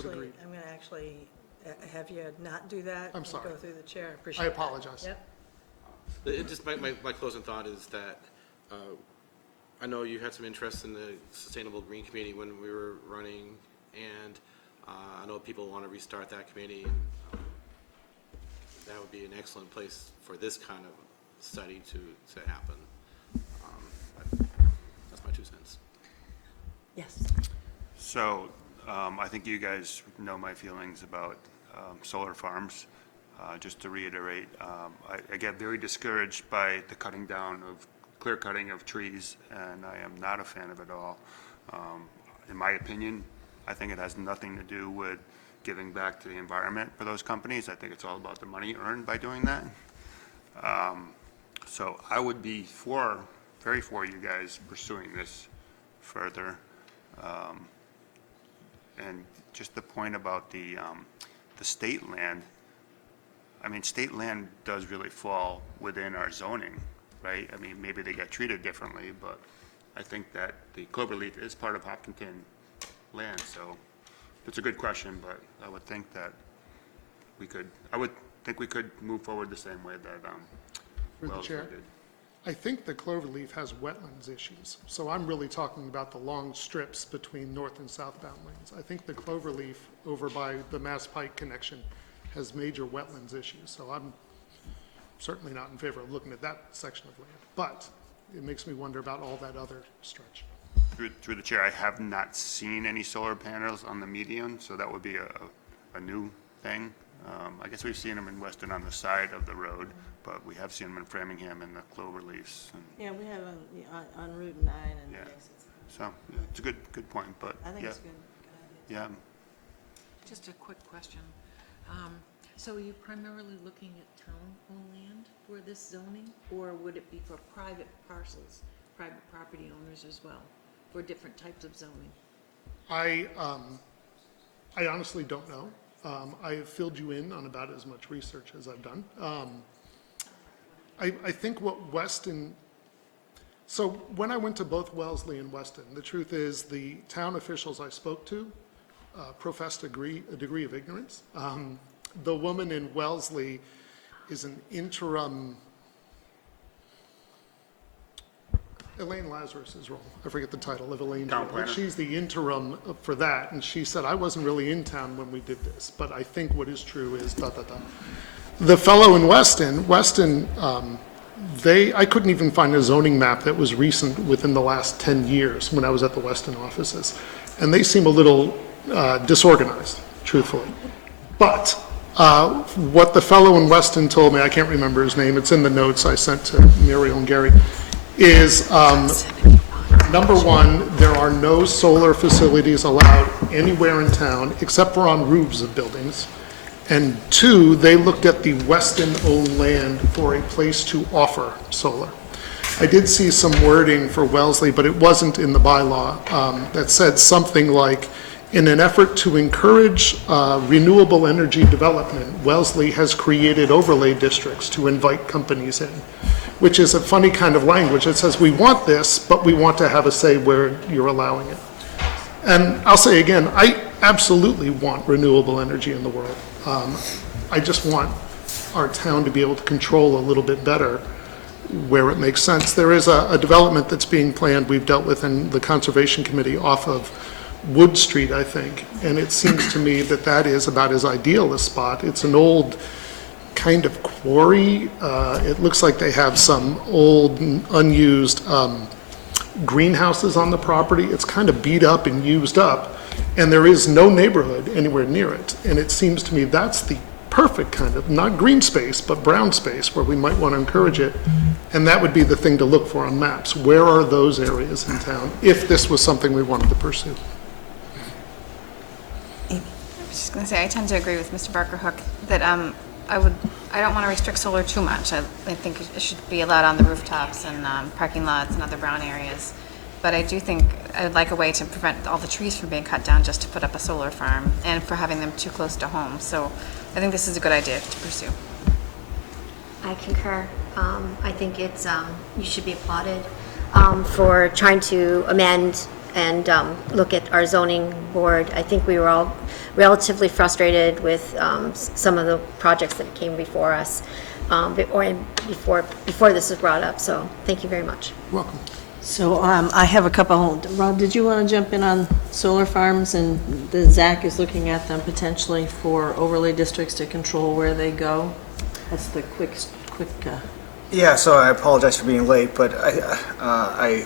agree. I'm going to actually have you not do that. I'm sorry. Go through the chair. I appreciate I that. apologize. Yep. Just my closing thought is that I know you had some interest in the Sustainable Green Committee when we were running, and I know people want to restart that committee. That would be an excellent place for this kind of study to happen. That's my 2 cents. Yes. So I think you guys know my feelings about solar farms. Just to reiterate, I get very discouraged by the clear cutting of trees, and I am not a fan of it all. In my opinion, I think it has nothing to do with giving back to the environment for those companies. I think it's all about the money earned by doing that. So I would be very for you guys pursuing this further. And just the point about the state land, I mean, state land does really fall within our zoning, right? I mean, maybe they get treated differently, but I think that the cloverleaf is part of Hopkinton land, so it's a good question, but I would think that we could move forward the same way that Through the Wellesley chair. did. I think the cloverleaf has wetlands issues, so I'm really talking about the long strips between north and southbound lanes. I think the cloverleaf over by the Mass Pike connection has major wetlands issues, so I'm certainly not in favor of looking at that section of land, but it makes me wonder about all that other stretch. Through the chair, I have not seen any solar panels on the median, so that would be a new thing. I guess we've seen them in Weston on the side of the road, but we have seen them in Framingham in the cloverleafs. Yeah, we have on Route 9 and Yeah. yes, So yeah, it's a good point, but I think yeah, it's a good idea. yeah. Just a quick question. So are you primarily looking at town-owned land for this zoning, or would it be for private parcels, private property owners as well, for different types of zoning? I honestly don't know. I have filled you in on about as much research as I've done. I think what Weston, so when I went to both Wellesley and Weston, the truth is the town officials I spoke to professed a degree of ignorance. The woman in Wellesley is an interim, Elaine Lazarus's role. I forget the title of Elaine's Town role. But planner. she's the interim for that, and she said, I wasn't really in town when we did this, but I think what is true is da, da, da. The fellow in Weston, I couldn't even find a zoning map that was recent within the last 10 years when I was at the Weston offices. And they seem a little disorganized, truthfully. But what the fellow in Weston told me, I can't remember his name, it's in the notes I sent to Muriel and Gary, is number one, there are no solar facilities allowed anywhere in town except for on roofs of buildings. And two, they looked at the Weston-owned land for a place to offer solar. I did see some wording for Wellesley, but it wasn't in the bylaw, that said something like, in an effort to encourage renewable energy development, Wellesley has created overlay districts to invite companies in, which is a funny kind of language. It says, we want this, but we want to have a say where you're allowing it. And I'll say again, I absolutely want renewable energy in the world. I just want our town to be able to control a little bit better where it makes sense. There is a development that's being planned, we've dealt with in the Conservation Committee off of Wood Street, I think, and it seems to me that that is about as ideal a spot. It's an old kind of quarry. It looks like they have some old unused greenhouses on the property. It's kind of beat up and used up, and there is no neighborhood anywhere near it. And it seems to me that's the perfect kind of, not green space, but brown space where we might want to encourage it. And that would be the thing to look for on maps. Where are those areas in town if this was something we wanted to pursue? I was just going to say, I tend to agree with Mr. Barker-Hook that I don't want to restrict solar too much. I think it should be allowed on the rooftops and parking lots and other brown areas. But I do think I would like a way to prevent all the trees from being cut down just to put up a solar farm and for having them too close to home. So I think this is a good idea to pursue. I concur. I think it's you should be applauded for trying to amend and look at our zoning board. I think we were all relatively frustrated with some of the projects that came before us, before this was brought up, so thank you very much. Welcome. So I have a couple, Rob, did you want to jump in on solar farms? And Zach is looking at them potentially for overlay districts to control where they go. That's the quick. Yeah, so I apologize for being late, but the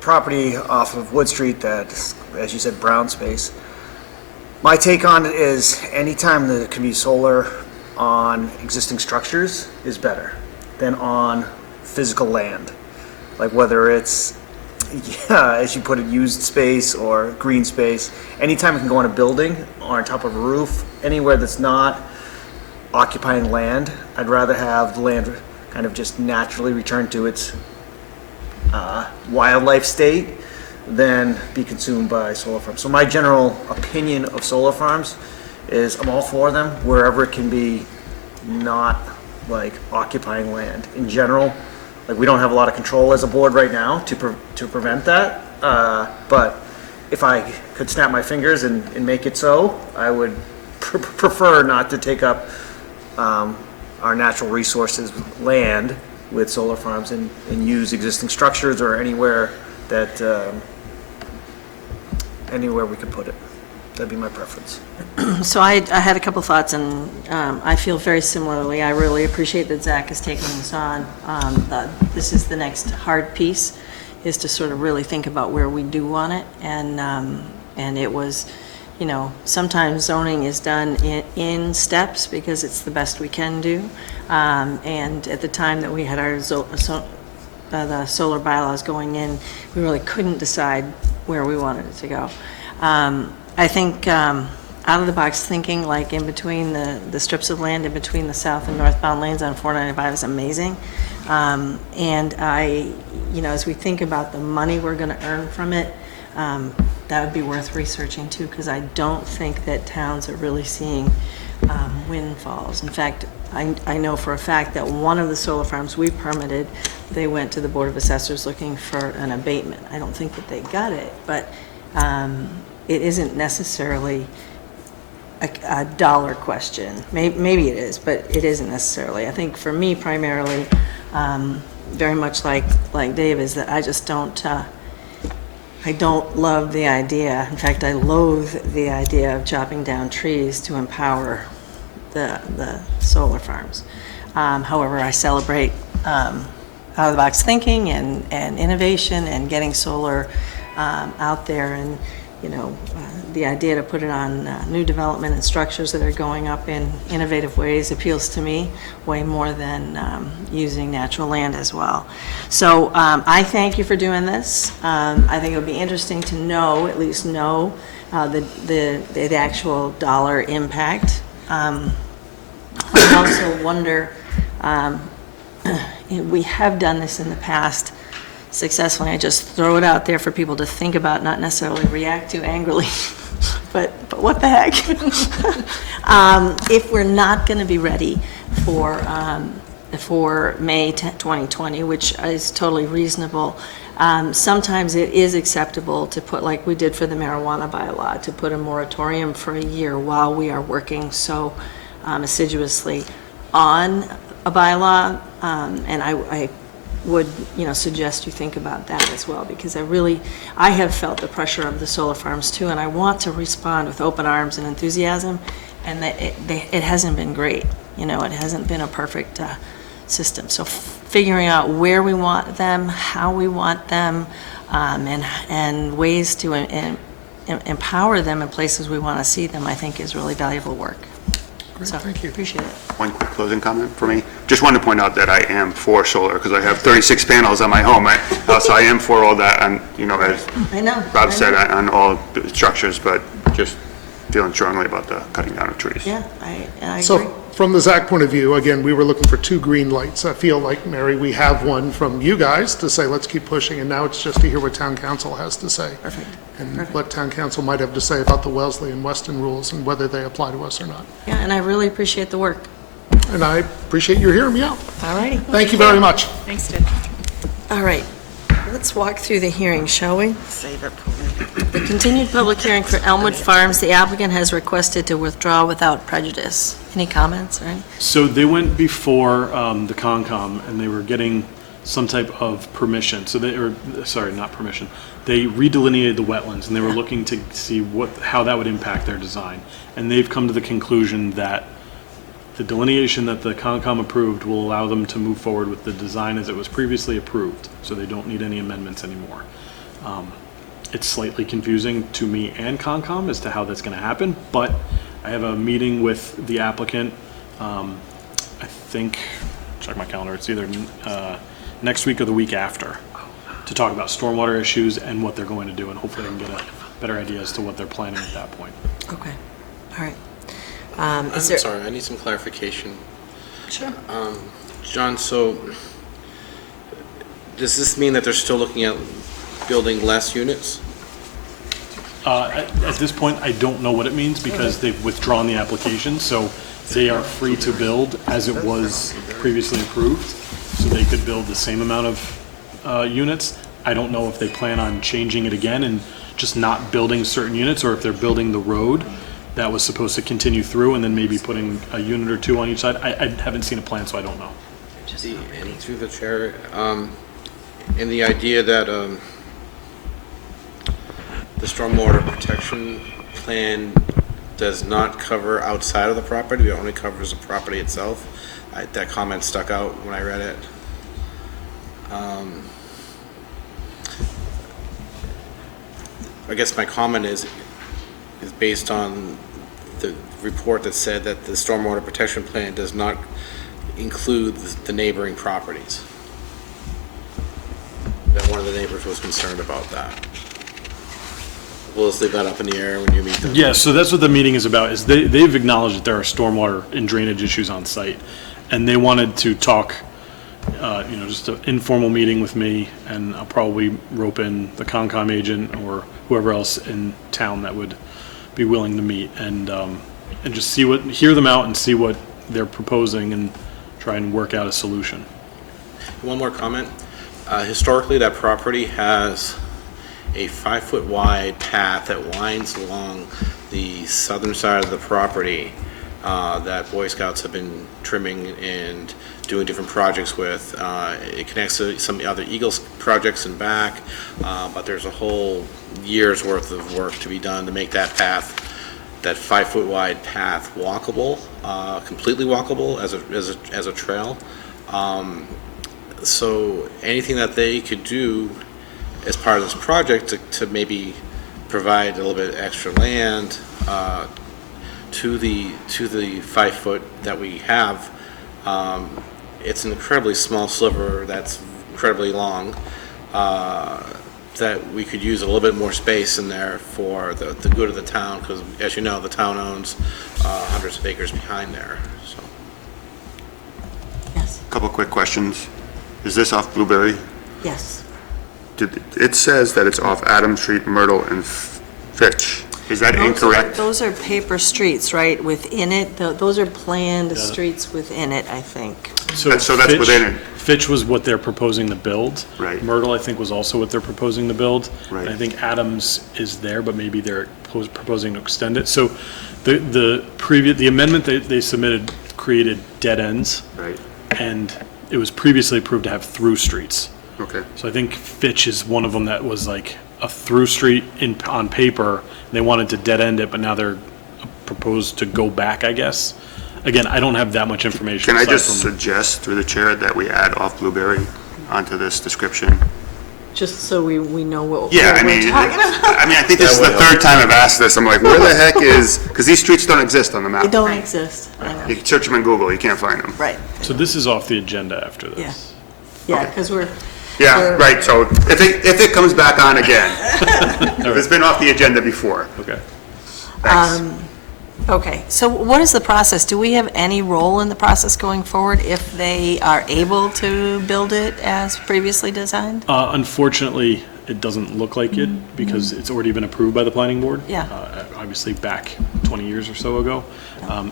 property off of Wood Street that, as you said, brown space, my take on it is anytime there can be solar on existing structures is better than on physical land. Like whether it's, as you put it, used space or green space, anytime it can go on a building or on top of a roof, anywhere that's not occupying land, I'd rather have the land kind of just naturally return to its wildlife state than be consumed by solar farms. So my general opinion of solar farms is I'm all for them wherever it can be not like occupying land. In general, like we don't have a lot of control as a board right now to prevent that. But if I could snap my fingers and make it so, I would prefer not to take up our natural resources, land, with solar farms and use existing structures or anywhere that anywhere we could put it. That'd be my preference. So I had a couple thoughts, and I feel very similarly. I really appreciate that Zach is taking this on. This is the next hard piece, is to sort of really think about where we do want it. And it was, you know, sometimes zoning is done in steps because it's the best we can do. And at the time that we had our the solar bylaws going in, we really couldn't decide where we wanted it to go. I think out of the box thinking, like in between the strips of land in between the south and northbound lanes on 495 is amazing. And you know, as we think about the money we're going to earn from it, that would be worth researching too, because I don't think that towns are really seeing windfalls. In fact, I know for a fact that one of the solar farms we permitted, they went to the Board of Assessors looking for an abatement. I don't think that they got it, but it isn't necessarily a dollar question. Maybe it is, but it isn't necessarily. I think for me, primarily, very much like Dave, is that I just don't, I don't love the idea. In fact, I loathe the idea of chopping down trees to empower the solar farms. However, I celebrate out-of-the-box thinking and innovation and getting solar out there, and you know, the idea to put it on new development and structures that are going up in innovative ways appeals to me way more than using natural land as well. So I thank you for doing this. I think it would be interesting to know, at least know, the actual dollar impact. I also wonder, we have done this in the past successfully. I just throw it out there for people to think about, not necessarily react to angrily, but what the heck? If we're not going to be ready for May 2020, which is totally reasonable, sometimes it is acceptable to put, like we did for the marijuana bylaw, to put a moratorium for a year while we are working so assiduously on a bylaw, and I would, you know, suggest you think about that as well, because I have felt the pressure of the solar farms too, and I want to respond with open arms and enthusiasm, and that it hasn't been great. You know, it hasn't been a perfect system. So figuring out where we want them, how we want them, and ways to empower them in places we want to see them, I think is really valuable work. Great, So, thank you. appreciate it. One quick closing comment for me. Just wanted to point out that I am for solar, because I have 36 panels on my home. So I am for all that, and, you know, as I know. Rob said, on all the structures, but just feeling strongly about the cutting down of trees. Yeah, I agree. So from the Zach point of view, again, we were looking for 2 green lights. I feel like, Mary, we have one from you guys to say, let's keep pushing, and now it's just to hear what town council has to say. Perfect. And what town council might have to say about the Wellesley and Weston rules and whether they apply to us or not. Yeah, and I really appreciate the work. And I appreciate you hearing me out. All righty. Thank you very much. Thanks, Ted. All right, Let's walk through the hearing, shall we? Save it for later. The continued public hearing for Elmwood Farms, the applicant has requested to withdraw without prejudice. Any comments or any? So they went before the Concom, and they were getting some type of permission. So they, or, sorry, not permission. They redelineated the wetlands, and they were looking to see how that would impact their design. And they've come to the conclusion that the delineation that the Concom approved will allow them to move forward with the design as it was previously approved, so they don't need any amendments anymore. It's slightly confusing to me and Concom as to how that's gonna happen, but I have a meeting with the applicant, I think, check my calendar, it's either next week or the week after, to talk about stormwater issues and what they're going to do, and hopefully I can get a better idea as to what they're planning at that point. Okay, all right. I'm Is there? sorry, I need some clarification. Sure. John, so does this mean that they're still looking at building less units? At this point, I don't know what it means because they've withdrawn the application, so they are free to build as it was previously approved. So they could build the same amount of units. I don't know if they plan on changing it again and just not building certain units, or if they're building the road that was supposed to continue through and then maybe putting a unit or two on each side. I haven't seen a plan, so I don't know. And through the chair, and the idea that the stormwater protection plan does not cover outside of the property, it only covers the property itself. That comment stuck out when I read it. I guess my comment is based on the report that said that the stormwater protection plan does not include the neighboring properties. That one of the neighbors was concerned about that. We'll just leave that up in the air when you meet them. Yeah, so that's what the meeting is about, is they've acknowledged that there are stormwater and drainage issues on site. And they wanted to talk, just an informal meeting with me, and I'll probably rope in the Concom agent or whoever else in town that would be willing to meet, and just hear them out and see what they're proposing and try and work out a solution. One more comment. Historically, that property has a 5-foot wide path that winds along the southern side of the property that Boy Scouts have been trimming and doing different projects with. It connects to some other Eagles projects in back, but there's a whole year's worth of work to be done to make that path, that 5-foot wide path, walkable, completely walkable as a trail. So anything that they could do as part of this project to maybe provide a little bit extra land to the 5-foot that we have, it's an incredibly small sliver that's incredibly long, that we could use a little bit more space in there for the good of the town, because as you know, the town owns hundreds of acres behind there, so. Yes, Couple quick questions. Is this off Blueberry? yes. It says that it's off Adams Street, Myrtle, and Fitch. Is that incorrect? Those are paper streets, right, within it? Those are planned streets within it, I think. So that's Fitch- within it. Fitch was what they're proposing to build. Right. Myrtle, I think, was also what they're proposing to build. Right. And I think Adams is there, but maybe they're proposing to extend it. So the amendment they submitted created dead ends. Right, And it was previously approved to have through streets. okay. So I think Fitch is one of them that was like a through street on paper. They wanted to dead end it, but now they're proposed to go back, I guess. Again, I don't have that much information. Can I aside just from- suggest through the chair that we add off Blueberry onto this description? Just so we know what Yeah, what I we're mean, talking about. I think this is the third time I've asked this. I'm like, where the heck is, because these streets don't exist on the They map. don't exist, I know. You can search them in Google, you can't find them. Right, So this is off the agenda after this. yeah, because we're, Yeah, right, so if it comes back on again, it's been off the agenda before. Okay. Thanks. okay, so what is the process? Do we have any role in the process going forward if they are able to build it as previously designed? Unfortunately, it doesn't look like it because it's already been approved by the planning board. Yeah. Obviously back 20 years or so ago.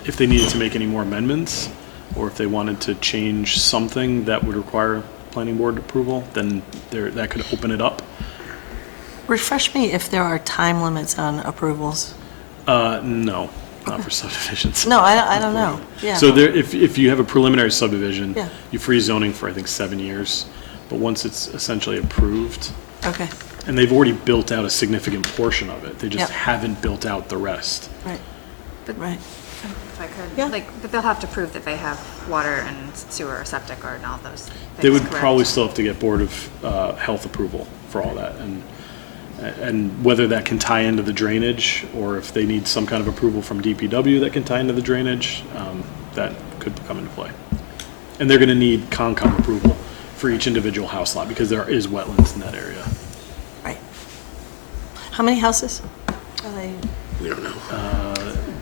If they needed to make any more amendments, or if they wanted to change something that would require planning board approval, then that could open it up. Refresh me if there are time limits on approvals. No, not for subdivisions. No, I don't know. Yeah. So if you have a preliminary subdivision, Yeah. you freeze zoning for, I think, 7 years. But once it's essentially approved, Okay, and they've already built out a significant portion of it, they just Yep. haven't built out the rest. right, right. If I could, Yeah. like, but they'll have to prove that they have water and sewer or septic or and all those things. They would correct? probably still have to get Board of Health approval for all that. And whether that can tie into the drainage, or if they need some kind of approval from DPW that can tie into the drainage, that could come into play. And they're gonna need Concom approval for each individual house lot, because there is wetlands in that area. Right. How many houses? Are they We don't know.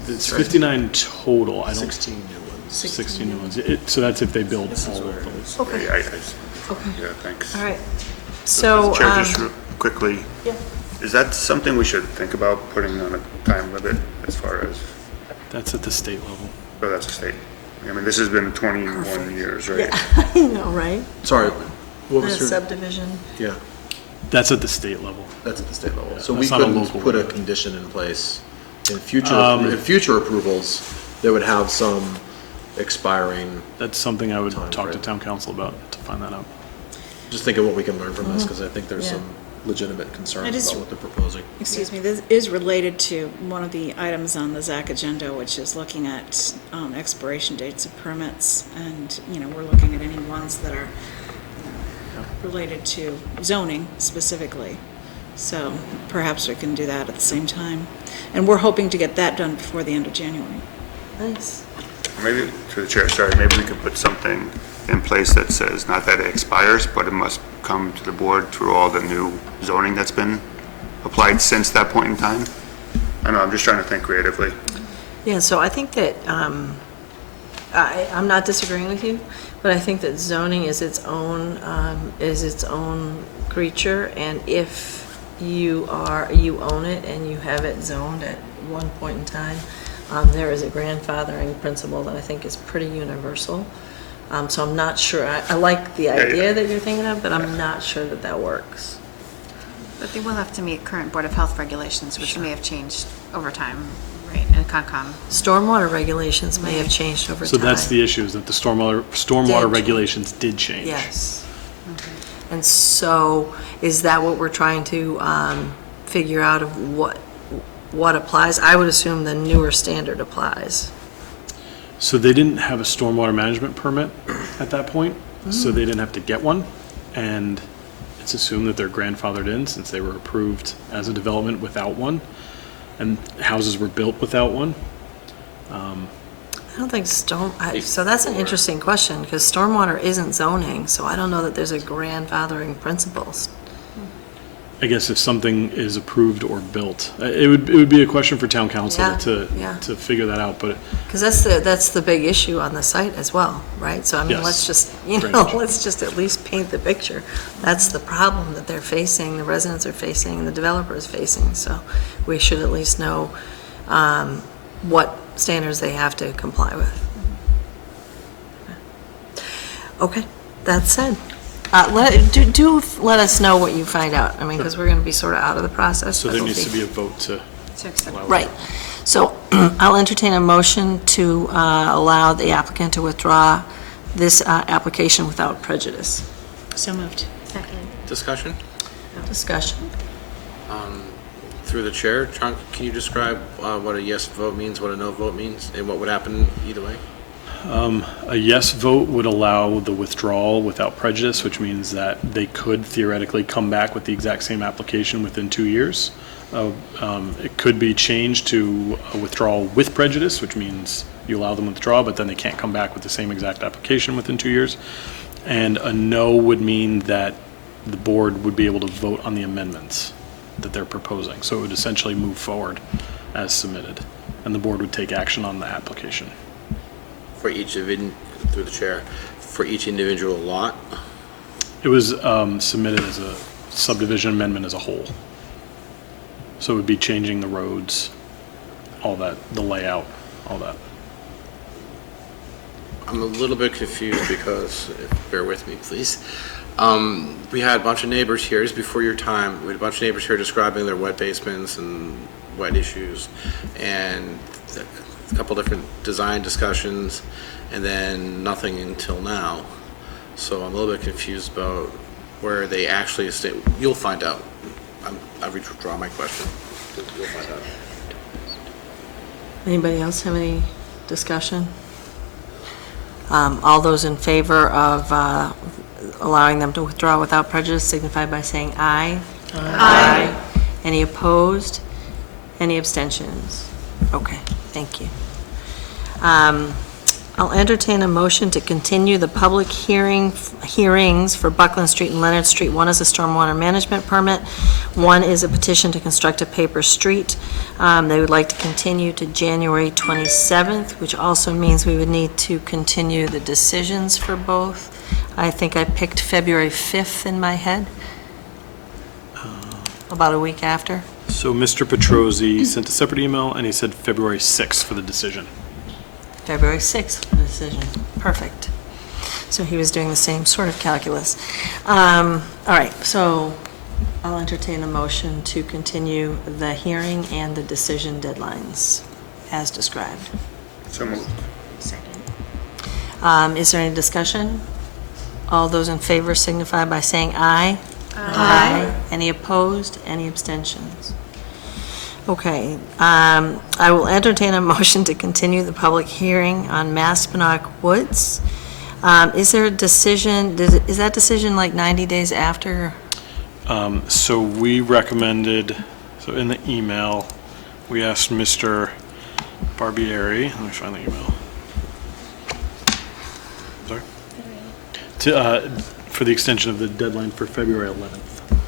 It's 59 total, I don't. 16 new ones. 16 new ones. So that's if they build all of them. Okay. Yeah, thanks. All right. So, Mr. Chair, just real quickly, yeah. is that something we should think about putting on a time limit as far as, That's at the state level. oh, that's a state? I mean, this has been 21 years, right? Yeah, I know, right? Sorry, what The was your, subdivision. yeah, That's at the state level. that's at the state level. So we that's not a couldn't local put a one. condition in place in future approvals that would have some expiring, That's something I would Time talk to frame. town council about to find that out. just think of what we can learn from this, because I think there's Yeah. some legitimate It concerns is- about what they're proposing. Excuse me, this is related to one of the items on the ZAC agenda, which is looking at expiration dates of permits. And, we're looking at any ones that are related to zoning specifically. So perhaps we can do that at the same time. And we're hoping to get that done before the end of January. Nice. Maybe, through the chair, sorry, maybe we could put something in place that says, not that it expires, but it must come to the board through all the new zoning that's been applied since that point in time? I know, I'm just trying to think creatively. Yeah, so I think that, I'm not disagreeing with you, but I think that zoning is its own creature, and if you own it and you have it zoned at one point in time, there is a grandfathering principle that I think is pretty universal. So I'm not sure, I like the idea that you're thinking of, but I'm not sure that that works. But they will have to meet current Board of Health regulations, which may have changed over time, right, and Concom. Stormwater regulations may have changed over time. So that's the issue, is that the stormwater Did. regulations did change. Yes. And so, is that what we're trying to figure out of what applies? I would assume the newer standard applies. So they didn't have a stormwater management permit at that point, so they didn't have to get one. And it's assumed that they're grandfathered in since they were approved as a development without one, and houses were built without one. I don't think so that's an interesting question, because stormwater isn't zoning, so I don't know that there's a grandfathering principles. I guess if something is approved or built, it would be a question for town council Yeah. to figure that out, but Because that's the big issue on the site as well, right? So I mean, Yes. let's just, Drainage. let's just at least paint the picture. That's the problem that they're facing, the residents are facing, and the developer is facing. So we should at least know what standards they have to comply with. Okay, that said, let us know what you find out. I mean, because we're going to be sort of out of the process. so but there we'll needs to be a vote to To accept. allow. Right. So I'll entertain a motion to allow the applicant to withdraw this application without prejudice. So moved. Second. Discussion? Discussion. Through the chair, John, can you describe what a yes vote means, what a no vote means, and what would happen either way? A yes vote would allow the withdrawal without prejudice, which means that they could theoretically come back with the exact same application within 2 years. It could be changed to a withdrawal with prejudice, which means you allow them to withdraw, but then they can't come back with the same exact application within 2 years. And a no would mean that the board would be able to vote on the amendments that they're proposing. So it would essentially move forward as submitted, and the board would take action on the application. For each, through the chair, for each individual lot? It was submitted as a subdivision amendment as a whole. So it would be changing the roads, all that, the layout, all that. I'm a little bit confused because, bear with me, please. We had a bunch of neighbors here, just before your time, we had a bunch of neighbors here describing their wet basements and wet issues, and a couple different design discussions, and then nothing until now. So I'm a little bit confused about where they actually stay. You'll find out. I withdraw my question. You'll find out. Anybody else have any discussion? All those in favor of allowing them to withdraw without prejudice signify by saying aye. Aye. Any opposed? Any abstentions? Okay, thank you. I'll entertain a motion to continue the public hearings for Buckland Street and Leonard Street. One is a stormwater management permit. One is a petition to construct a paper street. They would like to continue to January 27th, which also means we would need to continue the decisions for both. I think I picked February 5th in my head, about a week after. So Mr. Petrosi sent a separate email, and he said February 6th for the decision. February 6th for the decision. Perfect. So he was doing the same sort of calculus. All right, so I'll entertain a motion to continue the hearing and the decision deadlines as described. So moved. Second. Is there any discussion? All those in favor signify by saying aye. Aye. Any opposed? Any abstentions? Okay, I will entertain a motion to continue the public hearing on Maspinock Woods. Is there a decision, is that decision like 90 days after? So we recommended, so in the email, we asked Mr. Barbieri, let me find the email. Sorry? For the extension of the deadline for February 11th.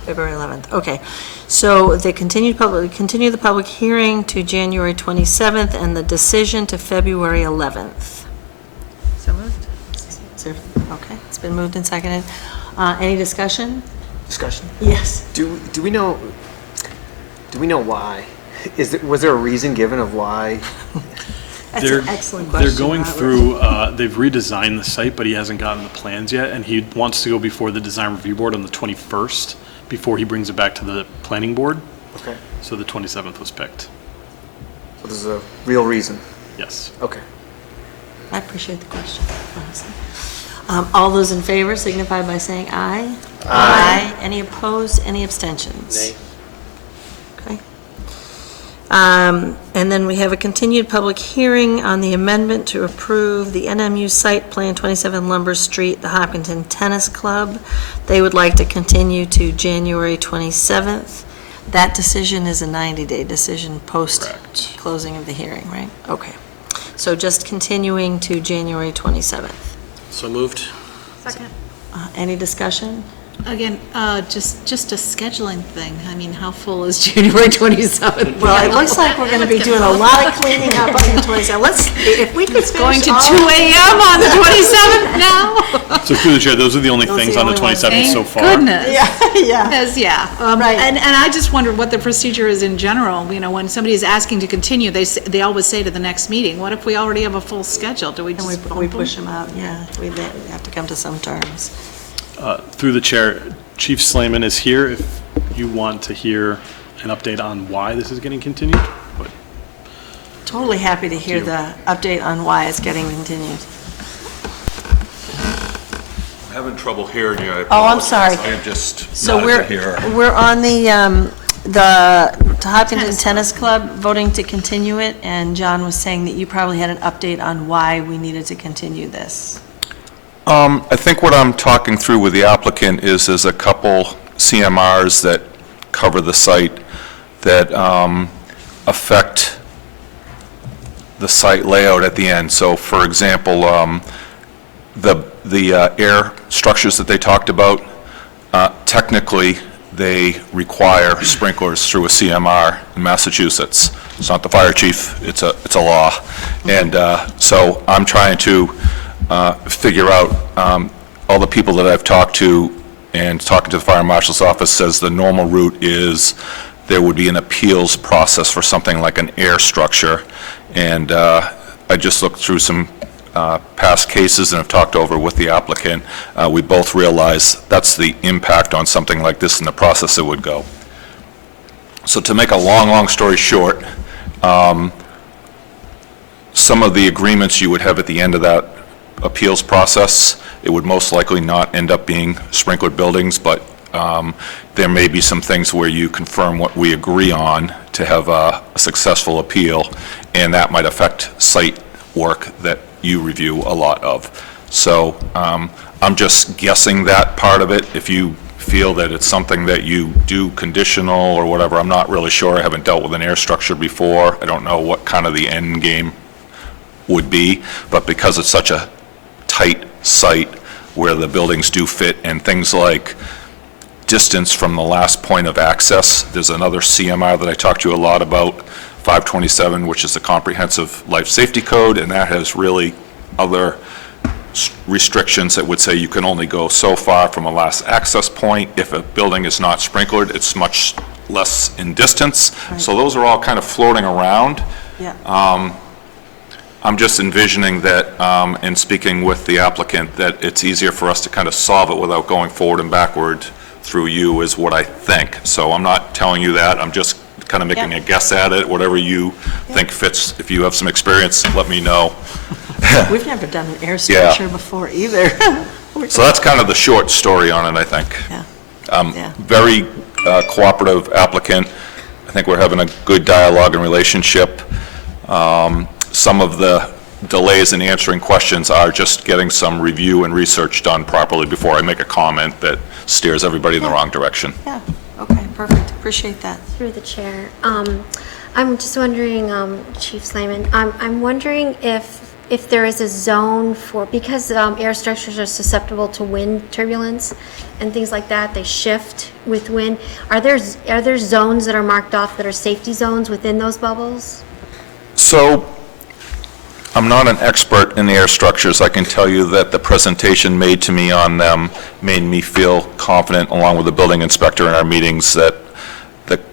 February 11th, okay. So they continue the public hearing to January 27th and the decision to February 11th. So moved. Okay, it's been moved and seconded. Any discussion? Discussion. Yes. Do we know why? Was there a reason given of why? That's an excellent question. They're going Robert. through, they've redesigned the site, but he hasn't gotten the plans yet, and he wants to go before the design review board on the 21st, before he brings it back to the planning board. Okay. So the 27th was picked. So there's a real reason. Yes. Okay. I appreciate the question, honestly. All those in favor signify by saying aye. Aye. Any opposed, any abstentions? Nay. Okay. And then we have a continued public hearing on the amendment to approve the NMU site plan 27 Lumber Street, the Hopkinton Tennis Club. They would like to continue to January 27th. That decision is a 90-day decision post-closing of the hearing, right? Okay. So just continuing to January 27th. So moved. Second. Any discussion? Again, just a scheduling thing. I mean, how full is January 27th? Well, it looks like we're going to be doing a lot of cleaning up on the 27th. Let's, if we could Going finish to all 2 a.m. on the 27th now? So through the chair, those are the only Those are things the on the only ones. 27th so Thank far. goodness. Yeah. Because, yeah. Right. And I just wondered what the procedure is in general. You know, when somebody is asking to continue, they always say to the next meeting, what if we already have a full schedule? Do we And just bump we them? push them out, yeah. We have to come to some terms. Through the chair, Chief Slayman is here if you want to hear an update on why this is getting continued. But Totally happy to hear the update on why it's getting continued. I'm having trouble hearing you. I Oh, I'm apologize. sorry. I am just So not we're, here. we're on the Hopkinton Tennis Club voting to continue it, and John was saying that you probably had an update on why we needed to continue this. I think what I'm talking through with the applicant is there's a couple CMRs that cover the site that affect the site layout at the end. So, for example, the air structures that they talked about, technically, they require sprinklers through a CMR in Massachusetts. It's not the fire chief, it's a law. And so I'm trying to figure out, all the people that I've talked to and talking to the fire marshal's office says the normal route is there would be an appeals process for something like an air structure. And I just looked through some past cases and have talked over with the applicant, we both realize that's the impact on something like this and the process it would go. So to make a long, long story short, some of the agreements you would have at the end of that appeals process, it would most likely not end up being sprinklered buildings, but there may be some things where you confirm what we agree on to have a successful appeal, and that might affect site work that you review a lot of. So I'm just guessing that part of it. If you feel that it's something that you do conditional or whatever, I'm not really sure. I haven't dealt with an air structure before. I don't know what kind of the end game would be, but because it's such a tight site where the buildings do fit and things like distance from the last point of access, there's another CMR that I talked to you a lot about, 527, which is the Comprehensive Life Safety Code, and that has really other restrictions that would say you can only go so far from a last access point. If a building is not sprinklered, it's much less in distance. Right. So those are all kind of floating around. Yeah. I'm just envisioning that, in speaking with the applicant, that it's easier for us to kind of solve it without going forward and backward through you is what I think. So I'm not telling you that, I'm just kind of making Yeah. a guess at it, whatever you think fits. If you have some experience, let me know. We've never done an air Yeah. structure before either. So that's kind of the short story on it, I think. Yeah. Yeah. Very cooperative applicant. I think we're having a good dialogue and relationship. Some of the delays in answering questions are just getting some review and research done properly before I make a comment that steers everybody in the wrong direction. Yeah, okay, perfect, appreciate that. Through the chair. I'm just wondering, Chief Slayman, I'm wondering if there is a zone for, because air structures are susceptible to wind turbulence and things like that, they shift with wind. Are there zones that are marked off that are safety zones within those bubbles? So, I'm not an expert in the air structures. I can tell you that the presentation made to me on them made me feel confident, along with the building inspector in our meetings, that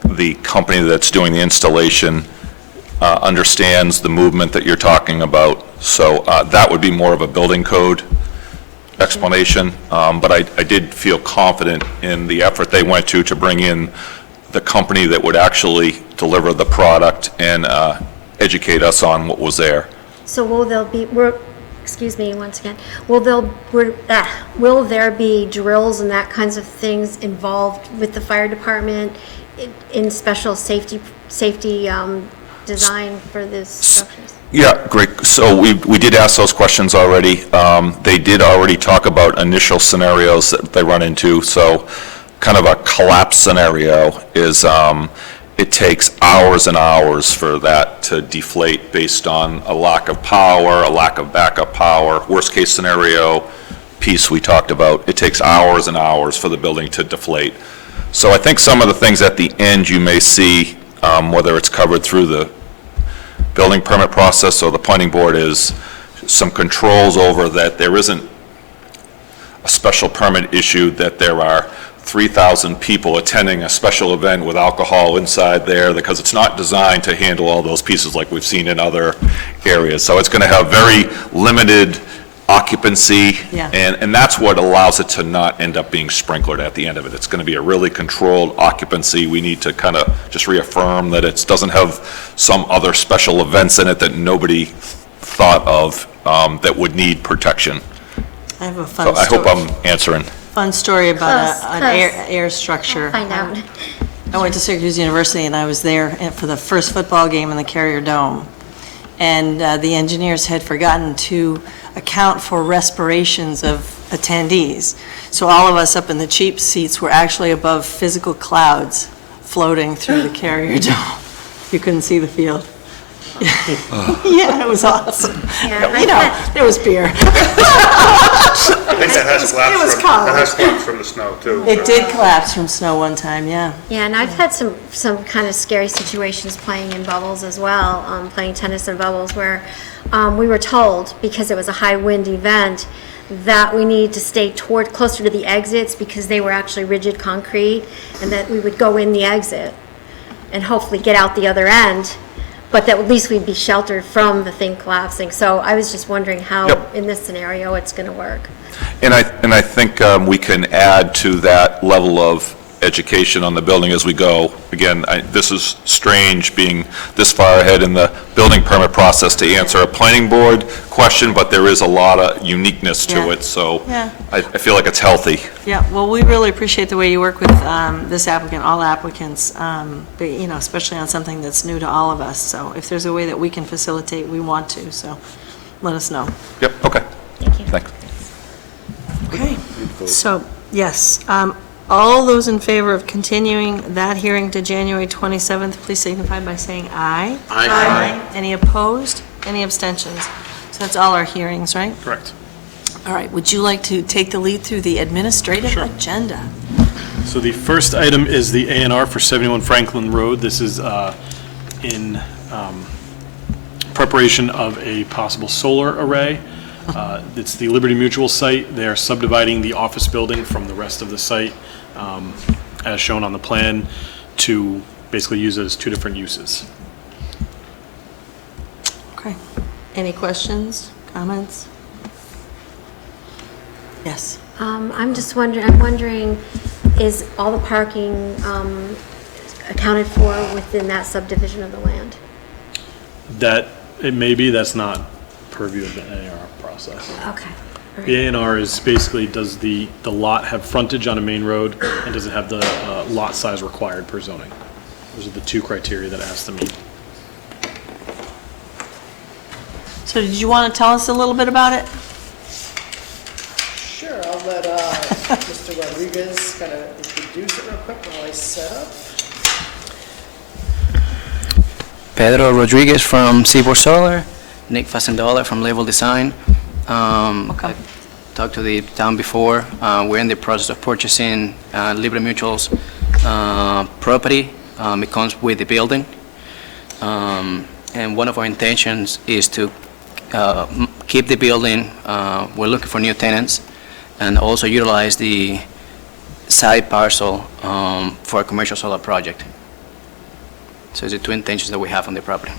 the company that's doing the installation understands the movement that you're talking about. So that would be more of a building code explanation. But I did feel confident in the effort they went to bring in the company that would actually deliver the product and educate us on what was there. So will there be, excuse me once again, will there be drills and that kinds of things involved with the fire department in special safety design for these structures? Yeah, great. So we did ask those questions already. They did already talk about initial scenarios that they run into. So kind of a collapse scenario is it takes hours and hours for that to deflate based on a lack of power, a lack of backup power. Worst case scenario piece we talked about, it takes hours and hours for the building to deflate. So I think some of the things at the end you may see, whether it's covered through the building permit process or the planning board, is some controls over that there isn't a special permit issued, that there are 3,000 people attending a special event with alcohol inside there, because it's not designed to handle all those pieces like we've seen in other areas. So it's going to have very limited occupancy, Yeah. and that's what allows it to not end up being sprinklered at the end of it. It's going to be a really controlled occupancy. We need to kind of just reaffirm that it doesn't have some other special events in it that nobody thought of that would need protection. I have a fun So I story. hope I'm answering. Fun story about Close, an close. air structure. Find out. I went to Syracuse University, and I was there for the first football game in the Carrier Dome. And the engineers had forgotten to account for respirations of attendees. So all of us up in the cheap seats were actually above physical clouds floating through the Carrier Dome. You couldn't see the field. Yeah, it was awesome. Yeah, You know, there was beer. I think that has It was collapsed college. from the snow, too. It did collapse from snow one time, yeah. Yeah, and I've had some kind of scary situations playing in bubbles as well, playing tennis in bubbles, where we were told, because it was a high wind event, that we needed to stay closer to the exits because they were actually rigid concrete, and that we would go in the exit and hopefully get out the other end. but that at least we'd be sheltered from the thing collapsing. So I was just wondering how, Yep. in this scenario, it's going to work. And I think we can add to that level of education on the building as we go. Again, this is strange being this far ahead in the building permit process to answer a planning board question, but there is a lot of uniqueness to Yeah. it, so Yeah. I feel like it's healthy. Yeah, well, we really appreciate the way you work with this applicant, all applicants, but, you know, especially on something that's new to all of us. So if there's a way that we can facilitate, we want to, so let us know. Yep, okay. Thank you. Thanks. Okay, so, yes, all those in favor of continuing that hearing to January 27th, please signify by saying aye. Aye. Any opposed? Any abstentions? So that's all our hearings, right? Correct. All right, would you like to take the lead through the administrative Sure. agenda? So the first item is the A&R for 71 Franklin Road. This is in preparation of a possible solar array. It's the Liberty Mutual site. They are subdividing the office building from the rest of the site, as shown on the plan, to basically use it as two different uses. Okay. Any questions, comments? Yes. I'm wondering, is all the parking accounted for within that subdivision of the land? That, it may be, that's not purview of the A&R process. Okay. All The right. A&R is basically, does the lot have frontage on a main road, and does it have the lot size required per zoning? Those are the two criteria that it has to meet. So did you want to tell us a little bit about it? Sure, I'll let Mr. Rodriguez kind of introduce it real quick while I set up. Pedro Rodriguez from Seaboard Solar, Nick Fasendola from Level Design. Okay. I talked to the town before. We're in the process of purchasing Liberty Mutual's property. It comes with the building. And one of our intentions is to keep the building. We're looking for new tenants, and also utilize the side parcel for a commercial solar project. So it's the two intentions that we have on the property.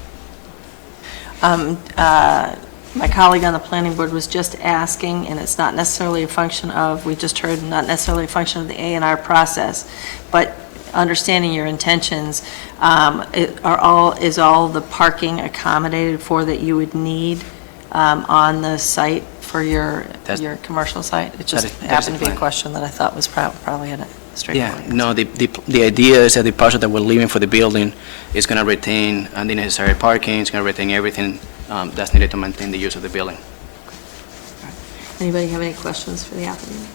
My colleague on the planning board was just asking, and it's not necessarily a function of, we just heard, not necessarily a function of the A&R process, but understanding your intentions, is all the parking accommodated for that you would need on the site for your commercial site? It just that is the happened to be a plan. question that I thought was probably a straightforward. Yeah, no, the idea is that the parcel that we're leaving for the building is going to retain the necessary parking, it's going to retain everything that's needed to maintain the use of the building. Anybody have any questions for the applicant?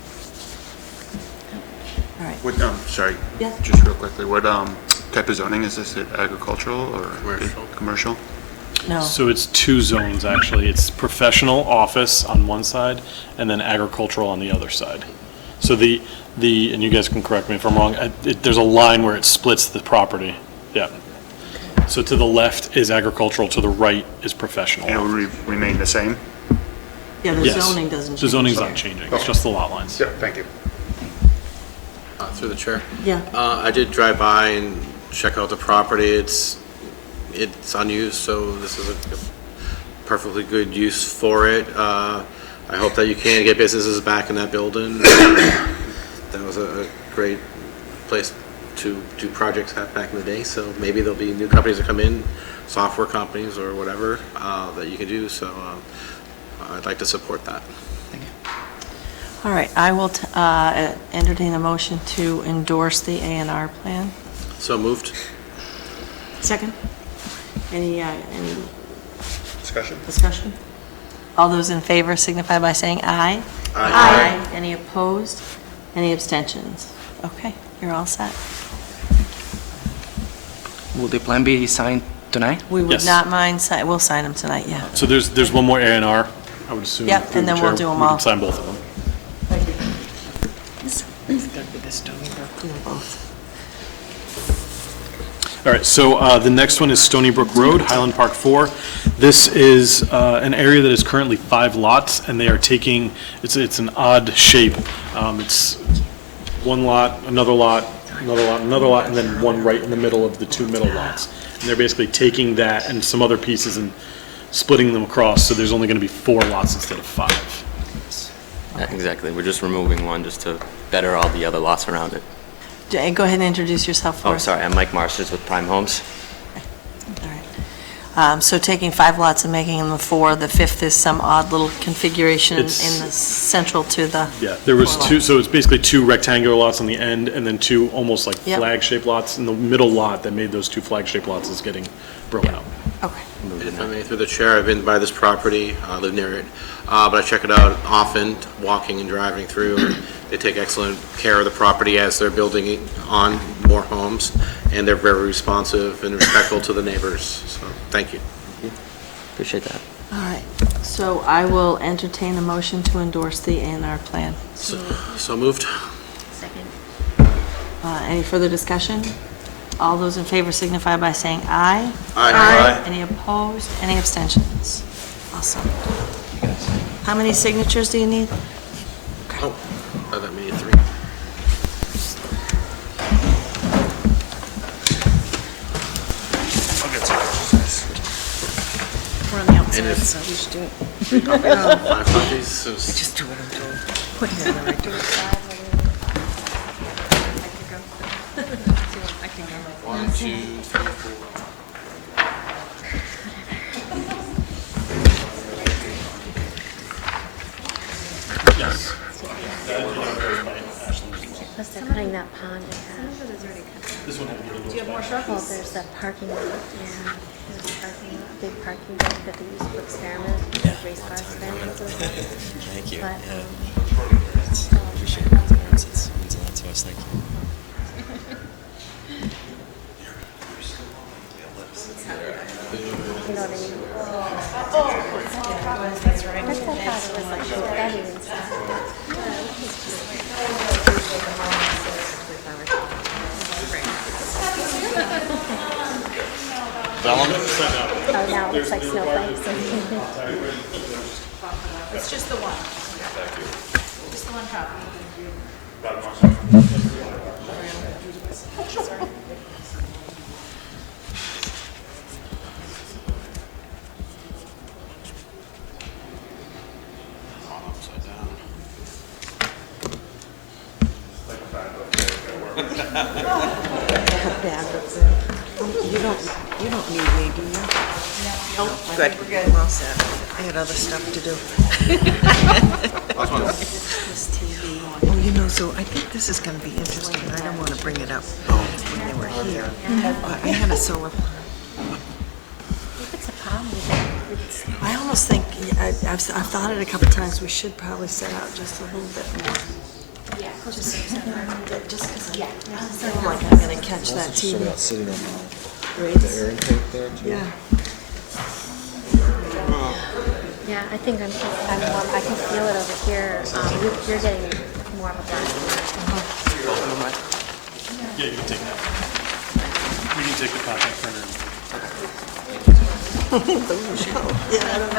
All right. What, sorry. Yeah. Just real quickly, what type of zoning is this? Agricultural or Commercial. Commercial? No. So it's two zones, actually. It's professional office on one side, and then agricultural on the other side. So and you guys can correct me if I'm wrong, there's a line where it splits the property. Yeah. So to the left is agricultural, to the right is professional. And it will remain the same? Yeah, the Yes. zoning doesn't change. The zoning's not changing, it's just the lot lines. Yeah, thank you. Through the chair. Yeah. I did drive by and check out the property. It's unused, so this is a perfectly good use for it. I hope that you can get businesses back in that building. That was a great place to do projects back in the day, so maybe there'll be new companies that come in, software companies or whatever, that you can do, so I'd like to support that. All right, I will entertain a motion to endorse the A&R plan. So moved. Second? Any Discussion? All those in favor signify by saying aye. Aye. Any opposed? Any abstentions? Okay, you're all set. Will the plan be signed tonight? We would Yes. not mind, we'll sign them tonight, yeah. So there's one more A&R, I would assume. Yep, through and the then we'll chair. do 'em We all. can sign both of them. Do them both. All right, so the next one is Stony Brook Road, Highland Park 4. This is an area that is currently 5 lots, and they are taking, it's an odd shape. It's one lot, another lot, another lot, another lot, and then one right in the middle of the 2 middle lots. And they're basically taking that and some other pieces and splitting them across, so there's only going to be 4 lots instead of 5. Exactly, we're just removing one just to better all the other lots around it. Go ahead and introduce yourself for Oh, us. sorry, I'm Mike Marsters with Prime Homes. All right. So taking 5 lots and making them 4, the 5th is some odd little configuration in the central to the... Yeah, there was 4 2, lots. so it's basically 2 rectangular lots on the end, and then 2 almost like Yep. flag-shaped lots. And the middle lot that made those 2 flag-shaped lots is getting broken out. Okay. If I may, through the chair, I've been by this property, I live near it, but I check it out often, walking and driving through. And they take excellent care of the property as they're building on more homes, and they're very responsive and respectful to the neighbors, so thank you. Appreciate that. All right. So I will entertain a motion to endorse the A&R plan. So moved. Second. Any further discussion? All those in favor signify by saying aye. Aye. Any opposed? Any abstentions? Awesome. How many signatures do you need? Oh, that made it 3. We're on the outside, if- so we should do it. 5 copies, so it's- Just do what I'm told. Put it in the right direction. I can go. 1, 2, 3, 4. Yes. Plus they're cutting that pond in half. This one had to be Do you have more sharpies? Well, there's a parking lot, yeah. There's a parking lot, big parking lot that they use for experiment, race car experiments and stuff. Thank you. But, Appreciate it. It means a lot to us, thank you. you know what I mean? That's right. I thought it was like confetti and stuff. Oh, now it looks like snowflakes. It's just the one. Just the one copy. Upside down. You don't need me, do you? No. Good. We're good. I'm all set. I had other stuff to do. Oh, you know, so I think this is gonna be interesting. I don't wanna bring it up when they were here. But I had a solar If it's a problem, it's, I almost think, I've thought it a couple times, we should probably set out just a little bit more. Just because I feel like I'm going to catch that TV. Sitting on Rates. the air intake there too. Yeah. yeah, I think I'm warm. I can feel it over here. You're getting more of a blast than I am. Yeah, you can take that. We can take the contact printer. The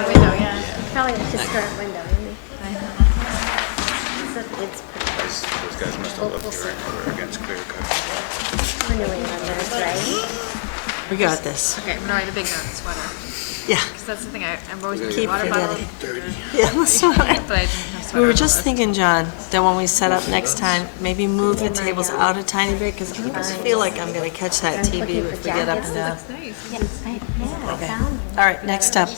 window, yeah. Probably a historic window, maybe. It's Those guys must have looked here in order against clear cut. we're New Englanders, right? We got this. Okay, I'm gonna write a big note, sweater, Yeah. because that's the thing, I'm always Keep putting water bottle. forgetting. Yeah, that's all right. But I didn't have sweater We were on the just list. thinking, John, that when we set up next time, maybe move the tables out a tiny bit, because I just feel like I'm going to catch that TV if we get up and down. Yeah, I found All right, next up.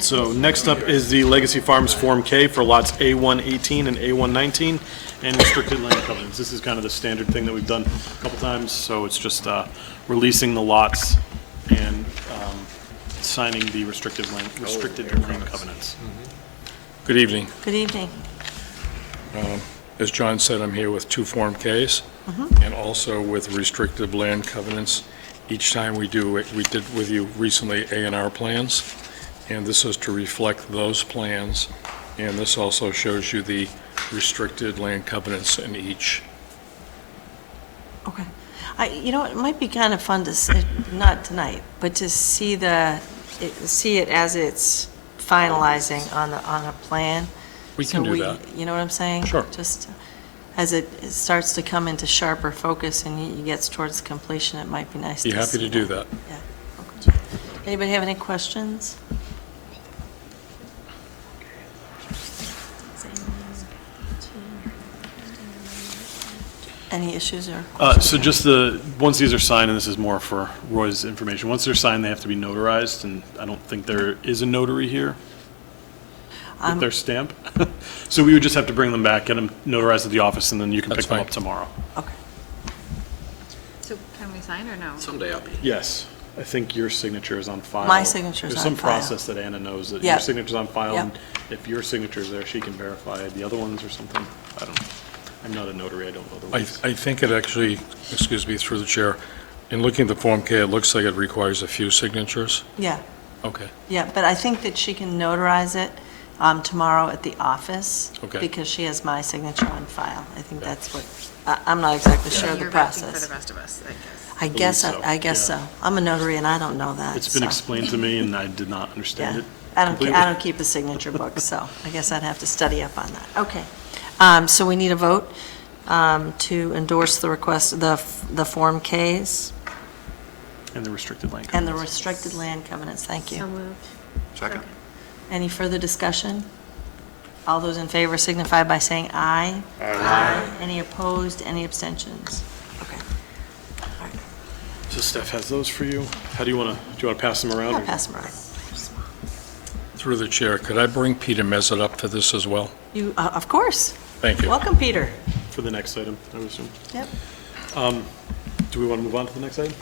So next up is the Legacy Farms Form K for lots A118 and A119 and restricted land covenants. This is kind of the standard thing that we've done a couple times, so it's just releasing the lots and signing the restricted land covenants. Good evening. Good evening. As John said, I'm here with 2 Form Ks and also with restrictive land covenants. Each time we do it, we did with you recently A&R plans, and this is to reflect those plans, and this also shows you the restricted land covenants in each. Okay. You know, it might be kind of fun to, not tonight, but to see it as it's finalizing on a plan. We can So do that. You know what I'm saying? Sure. Just, as it starts to come into sharper focus and he gets towards completion, it might be nice to Be happy see to do that. Yeah. Okay. Anybody have any questions? Any issues or questions? So just once these are signed, and this is more for Roy's information, once they're signed, they have to be notarized, and I don't think there is a notary here with their stamp. So we would just have to bring them back, get them notarized at the office, and then you can That's pick them fine. up tomorrow. Okay. So can we sign or no? Someday I'll be. Yes, I think your signature is on file. My signature's There's on some file. process that Anna knows that Yep. your signature's on file, Yep. and if your signature's there, she can verify the other ones or something. I don't know. I'm not a notary, I don't know the rules. I think it actually, excuse me, through the chair, in looking at the Form K, it looks like it requires a few signatures. Yeah, Okay. yeah, but I think that she can notarize it tomorrow at the office. Okay. Because she has my signature on file. I think that's what, I'm not exactly sure of the You're acting for process. the rest of us, I guess. I guess so. I'm a notary and I don't know that. It's been so. explained to me, and I did not understand Yeah. it I completely. don't keep a signature book, so I guess I'd have to study up on that. Okay. So we need a vote to endorse the request, the Form Ks And the restricted land and the covenants. restricted land covenants. Thank you. So moved. Second. Any further discussion? All those in favor signify by saying aye. Aye. Any opposed, any abstentions? Okay. So Steph has those for you. How do you want to pass them around? I'll or- pass them around. Through the chair, could I bring Peter Mezzett up for this as well? You, of course. Thank you. Welcome, Peter. For the next item, I would assume. Yep. Do we want to move on to the next item?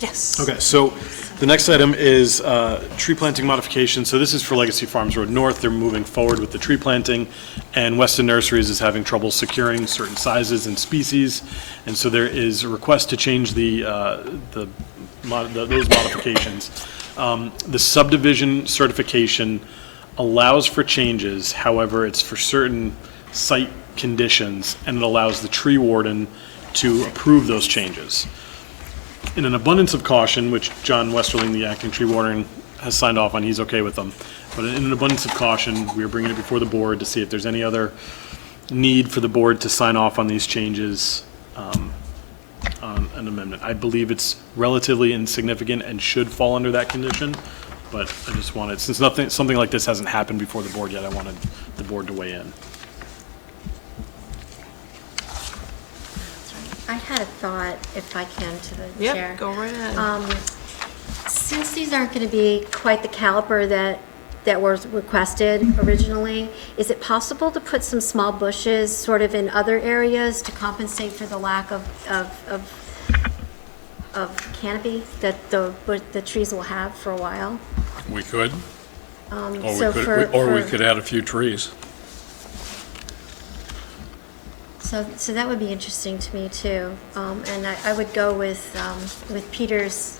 Yes. Okay, so the next item is tree planting modification. So this is for Legacy Farms Road North. They're moving forward with the tree planting, and Weston Nurseries is having trouble securing certain sizes and species. And so there is a request to change those modifications. The subdivision certification allows for changes, however, it's for certain site conditions, and it allows the tree warden to approve those changes. In an abundance of caution, which John Westerling, the acting tree warden, has signed off on, he's okay with them. But in an abundance of caution, we are bringing it before the board to see if there's any other need for the board to sign off on these changes on an amendment. I believe it's relatively insignificant and should fall under that condition, but I just wanted, since something like this hasn't happened before the board yet, I wanted the board to weigh in. I had a thought, if I can, to the chair. Yep, go right ahead. Since these aren't going to be quite the caliber that was requested originally, is it possible to put some small bushes sort of in other areas to compensate for the lack of canopy that the trees will have for a while? We could, So we could add a few trees. So that would be interesting to me too. And I would go with Peter's,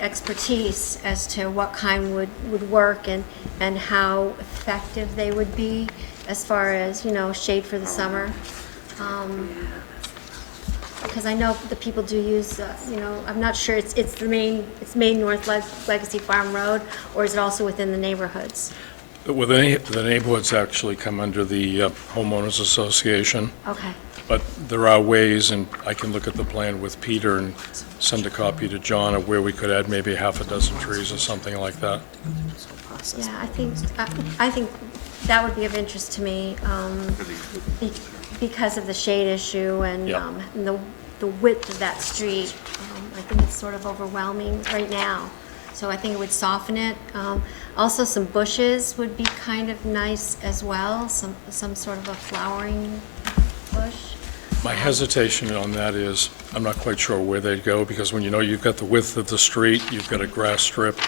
expertise as to what kind would work and how effective they would be as far as, shade for the summer. Because I know the people do use, I'm not sure, it's Main North Legacy Farm Road, or is it also within the neighborhoods? Well, the neighborhoods actually come under the homeowners association, Okay. but there are ways, and I can look at the plan with Peter and send a copy to John of where we could add maybe half a dozen trees or something like that. Yeah, I think that would be of interest to me, because of the shade issue and Yep. and the width of that street. I think it's sort of overwhelming right now. So I think it would soften it. Also, some bushes would be kind of nice as well, some sort of a flowering bush. My hesitation on that is, I'm not quite sure where they'd go, because when you've got the width of the street, you've got a grass strip,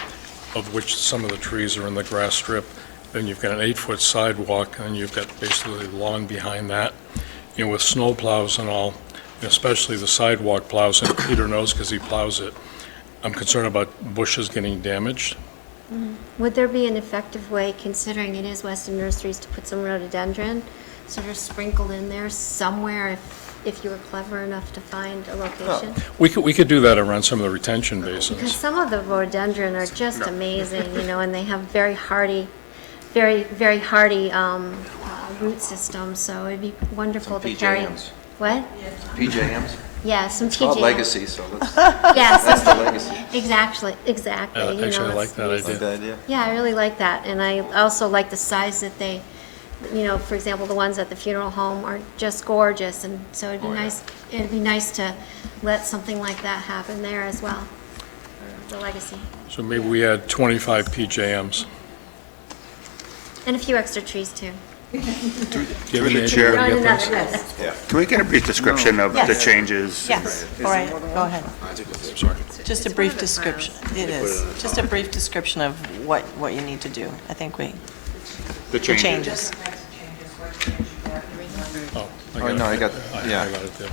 of which some of the trees are in the grass strip, then you've got an 8-foot sidewalk, and you've got basically lawn behind that. With snow plows and all, especially the sidewalk plows, and Peter knows because he plows it, I'm concerned about bushes getting damaged. Would there be an effective way, considering it is Weston Nurseries, to put some rhododendron sort of sprinkled in there somewhere if you were clever enough to find a location? We could do that around some of the retention Because basins. some of the rhododendron are just amazing, and they have very hardy root system, so it'd be wonderful to carry. PJMs. What? PJMs? Yeah, some It's called PJ. legacy, so that's, Yeah, that's the legacy. exactly. You know, Actually, I like that it's- Like idea. that idea? Yeah, I really like that, and I also like the size that they, you know, for example, the ones at the funeral home are just gorgeous, and so it'd be nice to let something like that happen there as well, the legacy. So maybe we add 25 PJMs. And a few extra trees too. Through the chair, On another list. can we get a brief description of the Yes. changes? Yes, all right, go ahead. Sorry. Just a brief description, it is, just a brief description of what you need to do. I think The the changes. Oh, Oh, no, I got, yeah. I got it there.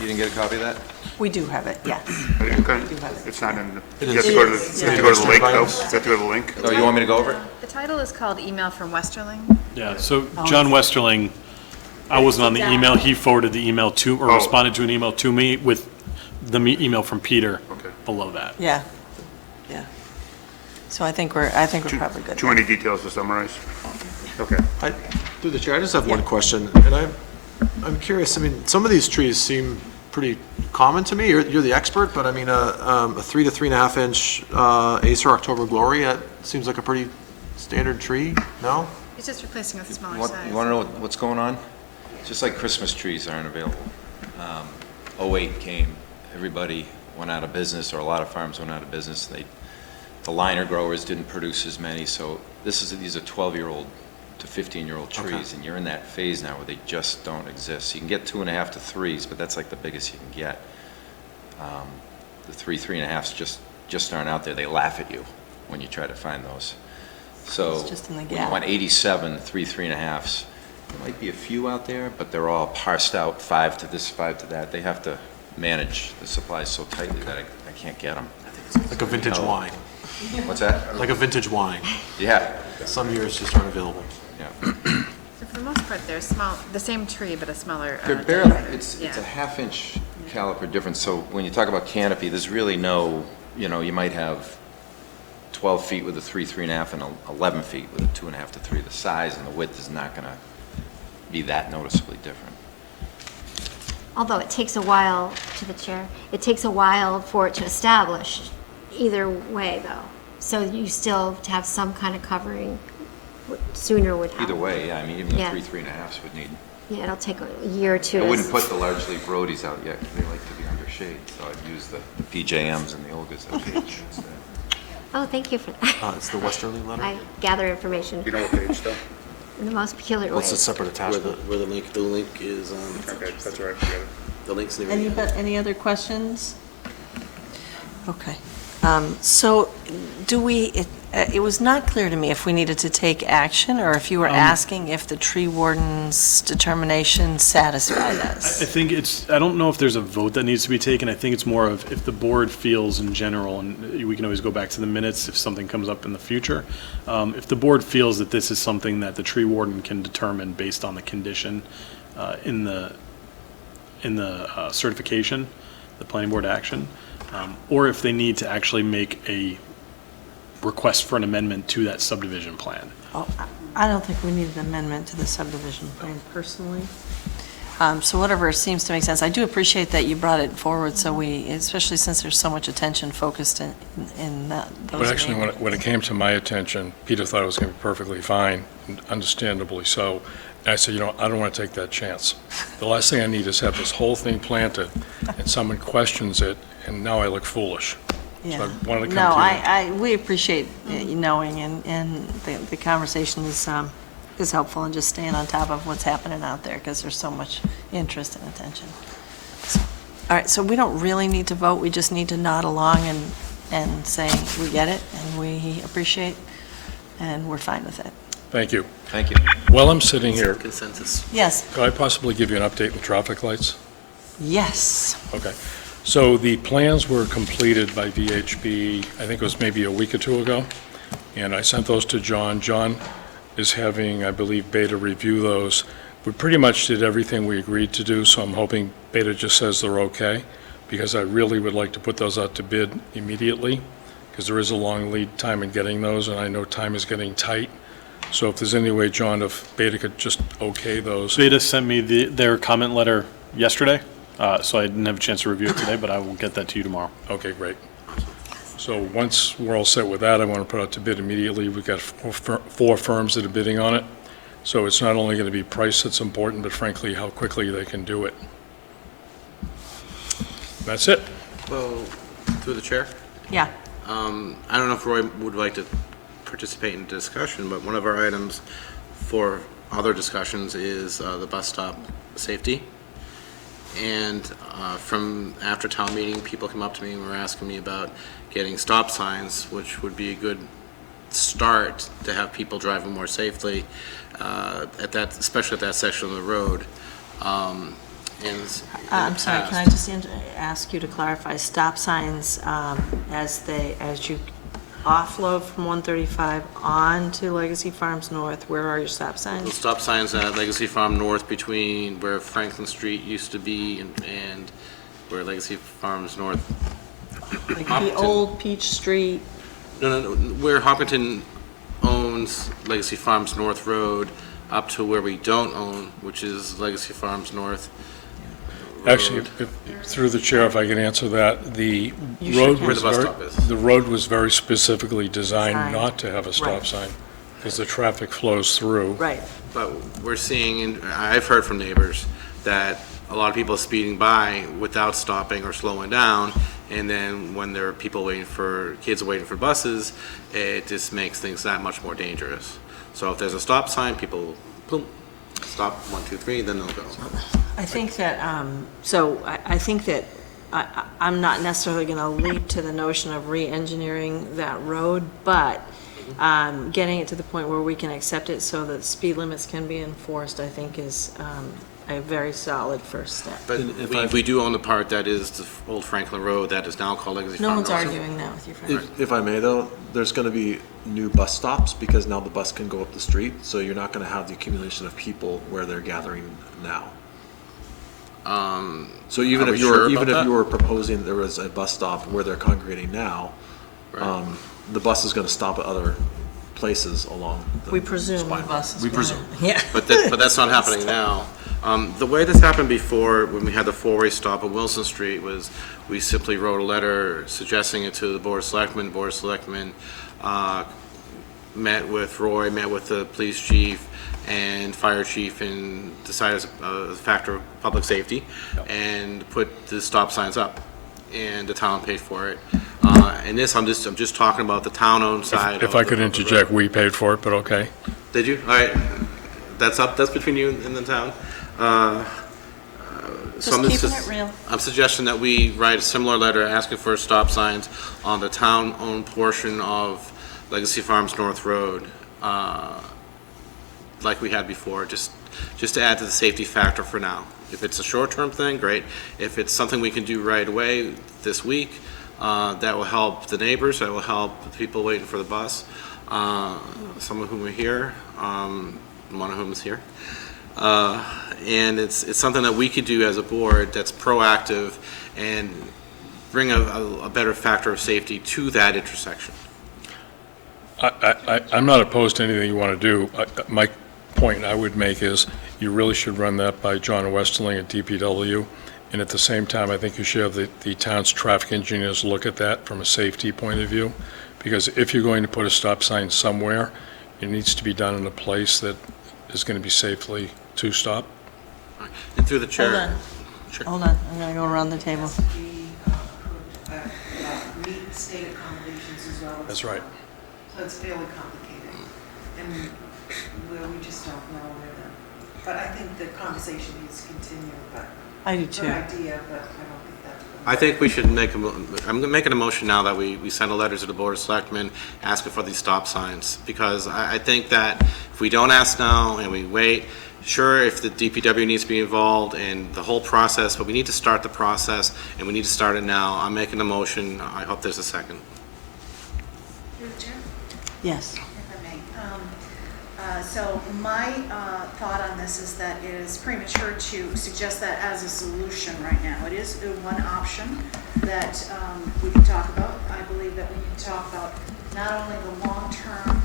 You didn't get a copy of that? We do have it, yes. Okay. It's not in, you have to go to the, you have to go to the link, though? You have to go to the link? Oh, you want me to go over it? The title is called Email from Westerling. Yeah, so John Westerling, I wasn't on the email, he forwarded the email to, or Oh. responded to an email to me with the email from Peter below that. Yeah, yeah. So I think we're probably good. Too many details to summarize? Okay. Through the chair, I just have one Yeah. question, and I'm curious, I mean, some of these trees seem pretty common to me, you're the expert, but I mean, a 3 to 3.5 inch Acer October Glory, that seems like a pretty standard tree, no? It's just replacing with a smaller What, size. you want to know what's going on? Just like Christmas trees aren't available. 08 came, everybody went out of business, or a lot of farms went out of business. The liner growers didn't produce as many, so these are 12-year-old to 15-year-old trees, and you're in that phase now where they just don't exist. You can get 2.5 to 3s, but that's like the biggest you can get. The 3.5s just aren't out there. They laugh at you when you try to find those. So It's just in the when you gap. want 87 3.5s, there might be a few out there, but they're all parsed out, 5 to this, 5 to that. They have to manage the supplies so tightly that I can't get them. Like a vintage wine, What's that? like a vintage wine. Yeah, Some years just aren't available. yeah. So for the most part, they're small, the same tree, but a smaller. They're barely, diameter. it's Yeah. a half-inch caliper difference, so when you talk about canopy, there's really no, you might have 12 feet with a 3.5, and 11 feet with a 2.5 to 3. The size and the width is not gonna be that noticeably different. Although it takes a while, to the chair, it takes a while for it to establish, either way though. So you still have some kind of covering, sooner would help. Either way, yeah, I mean, even the Yeah. 3.5s would need, Yeah, it'll take a year or two. I to wouldn't put the large leaf Brodies out yet, because they like to be under shade, so I'd use the PJMs and the Olgas that page instead. Oh, thank you for that. It's the Westerly letter? I gather information You know what page, though? in the most peculiar way. What's the separate attachment? Where the link is, Okay, that's all right, forget it. the link's in the Any other questions? Okay. So do we, it was not clear to me if we needed to take action, or if you were asking if the tree warden's determination satisfied us. I think I don't know if there's a vote that needs to be taken. I think it's more of if the board feels in general, and we can always go back to the minutes if something comes up in the future. If the board feels that this is something that the tree warden can determine based on the condition in the certification, the planning board action, or if they need to actually make a request for an amendment to that subdivision plan. Oh, I don't think we need an amendment to the subdivision plan personally. So whatever seems to make sense. I do appreciate that you brought it forward, so especially since there's so much attention focused in those. But actually, when it came to my attention, Peter thought it was going to be perfectly fine, and understandably so. And I said, I don't want to take that chance. The last thing I need is have this whole thing planted, and someone questions it, and now I look foolish. So Yeah. I wanted to No, come to you. we appreciate you knowing, and the conversation is helpful, and just staying on top of what's happening out there, because there's so much interest and attention. All right, so we don't really need to vote, we just need to nod along and say, we get it, and we appreciate, and we're fine with it. Thank you. Thank you. While I'm sitting here, consensus. Yes, could I possibly give you an update on traffic lights? yes. Okay. So the plans were completed by VHB, I think it was maybe a week or two ago, and I sent those to John. John is having, I believe, Beta review those. We pretty much did everything we agreed to do, so I'm hoping Beta just says they're okay, because I really would like to put those out to bid immediately, because there is a long lead time in getting those, and I know time is getting tight. So if there's any way, John, if Beta could just okay those. Beta sent me their comment letter yesterday, so I didn't have a chance to review it today, but I will get that to you tomorrow. Okay, great. So once we're all set with that, I want to put out to bid immediately. We've got four firms that are bidding on it. So it's not only going to be price that's important, but frankly, how quickly they can do it. That's it. Well, through the chair, Yeah. I don't know if Roy would like to participate in discussion, but one of our items for other discussions is the bus stop safety. And from after town meeting, people come up to me and were asking me about getting stop signs, which would be a good start to have people driving more safely at that, especially at that section of the road. I'm sorry, can I just ask you to clarify, stop signs, as you offload from 135 on to Legacy Farms North, where are your stop The signs? stop signs at Legacy Farm North between where Franklin Street used to be and where Legacy Farms North. Like the Hopkinton. old Peach Street, No, where Hopkinton owns Legacy Farms North Road up to where we don't own, which is Legacy Farms North. Actually, Road. through the chair, if I can answer that, the You road should. Where was the bus very, stop is. the road was very specifically designed Designed. not to have a stop Right. sign, because the traffic flows through. right. But we're seeing, and I've heard from neighbors, that a lot of people are speeding by without stopping or slowing down, and then when there are people waiting for, kids are waiting for buses, it just makes things that much more dangerous. So if there's a stop sign, people, boom, stop, 1, 2, 3, then they'll go. I think that, I think that I'm not necessarily going to leap to the notion of re-engineering that road, but getting it to the point where we can accept it so that speed limits can be enforced, I think is a very solid first step. But we do own the part that is the old Franklin Road that is now called Legacy No Farm one's Road. arguing that with you, Frank. If I may though, there's going to be new bus stops because now the bus can go up the street, so you're not going to have the accumulation of people where they're gathering now. So even Are if we sure even about if that? you were proposing there was a bus stop where they're congregating now, Right. the bus is going to stop at other places along the We presume the spine. bus is We gonna- presume. Yeah. But that's not happening now. The way this happened before, when we had the four-way stop on Wilson Street, was we simply wrote a letter suggesting it to the Board of Selectmen. Board of Selectmen met with Roy, met with the police chief and fire chief, and decided as a factor of public safety, and put the stop signs up, and the town paid for it. And this, I'm just talking about the town-owned side. If of I the- could of the road. interject, we paid for it, but okay. Did you? All right. That's between you and the town. Just I'm keeping it real. I'm suggesting that we write a similar letter asking for stop signs on the town-owned portion of Legacy Farms North Road, like we had before, just to add to the safety factor for now. If it's a short-term thing, great. If it's something we can do right away this week, that will help the neighbors, that will help the people waiting for the bus, some of whom are here, one of whom is here. And it's something that we could do as a board that's proactive and bring a better factor of safety to that intersection. I'm not opposed to anything you want to do. My point I would make is you really should run that by John Westerling at DPW. And at the same time, I think you should have the town's traffic engineers look at that from a safety point of view. Because if you're going to put a stop sign somewhere, it needs to be done in a place that is going to be safely to stop. And through the Hold chair. on. Hold on, I'm going to go around the table. Meet state accommodations as well. That's right. So it's fairly complicated, and where we just don't know where but I think the conversation needs to continue, but. I do too. Good idea, but I don't think that's. I think we should I'm making a motion now that we send a letter to the Board of Selectmen asking for these stop signs, because I think that if we don't ask now and we wait, sure, if the DPW needs to be involved in the whole process, but we need to start the process, and we need to start it now. I'm making a motion. I hope there's a second. Through the chair, Yes. if I may. So my thought on this is that it is premature to suggest that as a solution right now. It is one option that we can talk about. I believe that we can talk about not only the long-term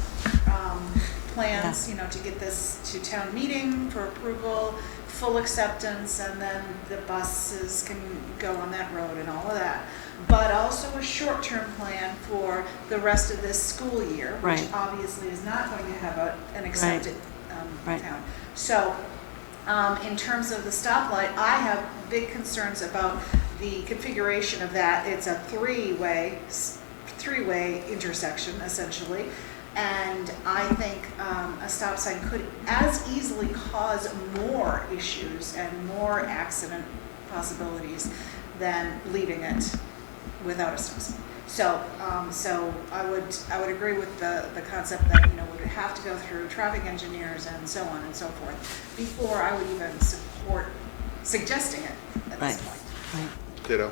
plans, you know, to get this to town meeting for approval, full acceptance, and then the buses can go on that road and all of that. But also a short-term plan for the rest of this school year, which Right. obviously is not going to have an accepted Right. town. So, in terms of the stoplight, I have big concerns about the configuration of that. It's a three-way intersection, essentially. And I think a stop sign could as easily cause more issues and more accident possibilities than leaving it without a stop sign. So, I would agree with the concept that, you know, we would have to go through traffic engineers and so on and so forth before I would even support suggesting it at this point. Right. Ditto.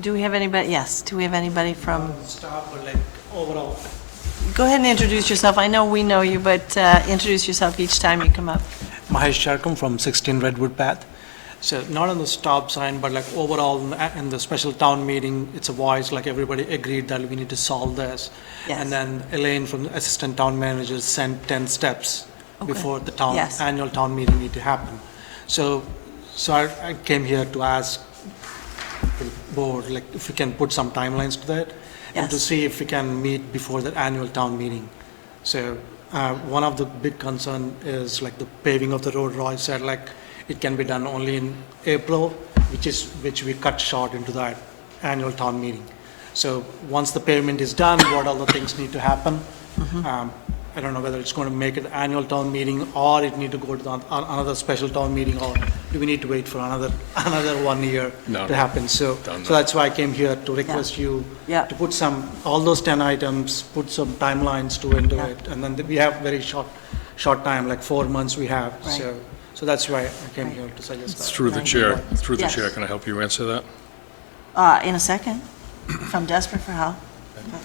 Do we have anybody, yes, do we have anybody from, Stop, but like overall. go ahead and introduce yourself. I know we know you, but introduce yourself each time you come up. Mahesh Charkam from 16 Redwood Path. So not on the stop sign, but like overall in the special town meeting, it's a voice, like everybody agreed that we need to solve this. Yes. And then Elaine from the Assistant Town Manager sent 10 steps Okay. before the Yes. annual town meeting need to happen. So I came here to ask the board, like if we can put some timelines to that and to Yes. see if we can meet before the annual town meeting. So one of the big concern is like the paving of the road. Roy said like it can be done only in April, which we cut short into that annual town meeting. So once the pavement is done, what other things need to happen? I don't know whether it's going to make an annual town meeting or it need to go to another special town meeting, or do we need to wait for another 1 year No, to happen? So that's why I came here to request you Yeah. to put all those 10 items, put some timelines into Yeah. it. And then we have very short time, like 4 months we have. Right. So that's why I came here to suggest that. Through the Right. chair, Yes. can I help you answer that? In a second, if I'm desperate for help.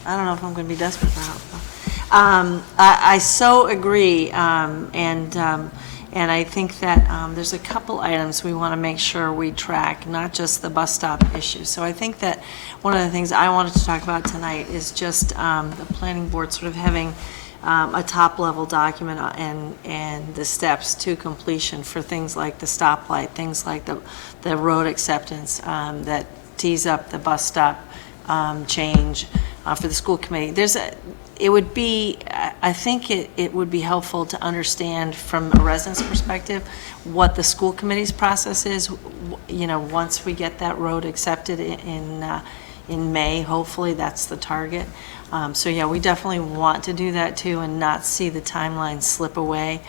I don't know if I'm going to be desperate for help, though. I so agree, and I think that there's a couple items we want to make sure we track, not just the bus stop issue. So I think that one of the things I wanted to talk about tonight is just the planning board sort of having a top-level document and the steps to completion for things like the stoplight, things like the road acceptance that tees up the bus stop change for the school committee. I think it would be helpful to understand from a resident's perspective what the school committee's process is, you know, once we get that road accepted in May, hopefully that's the target. So yeah, we definitely want to do that too and not see the timeline slip away.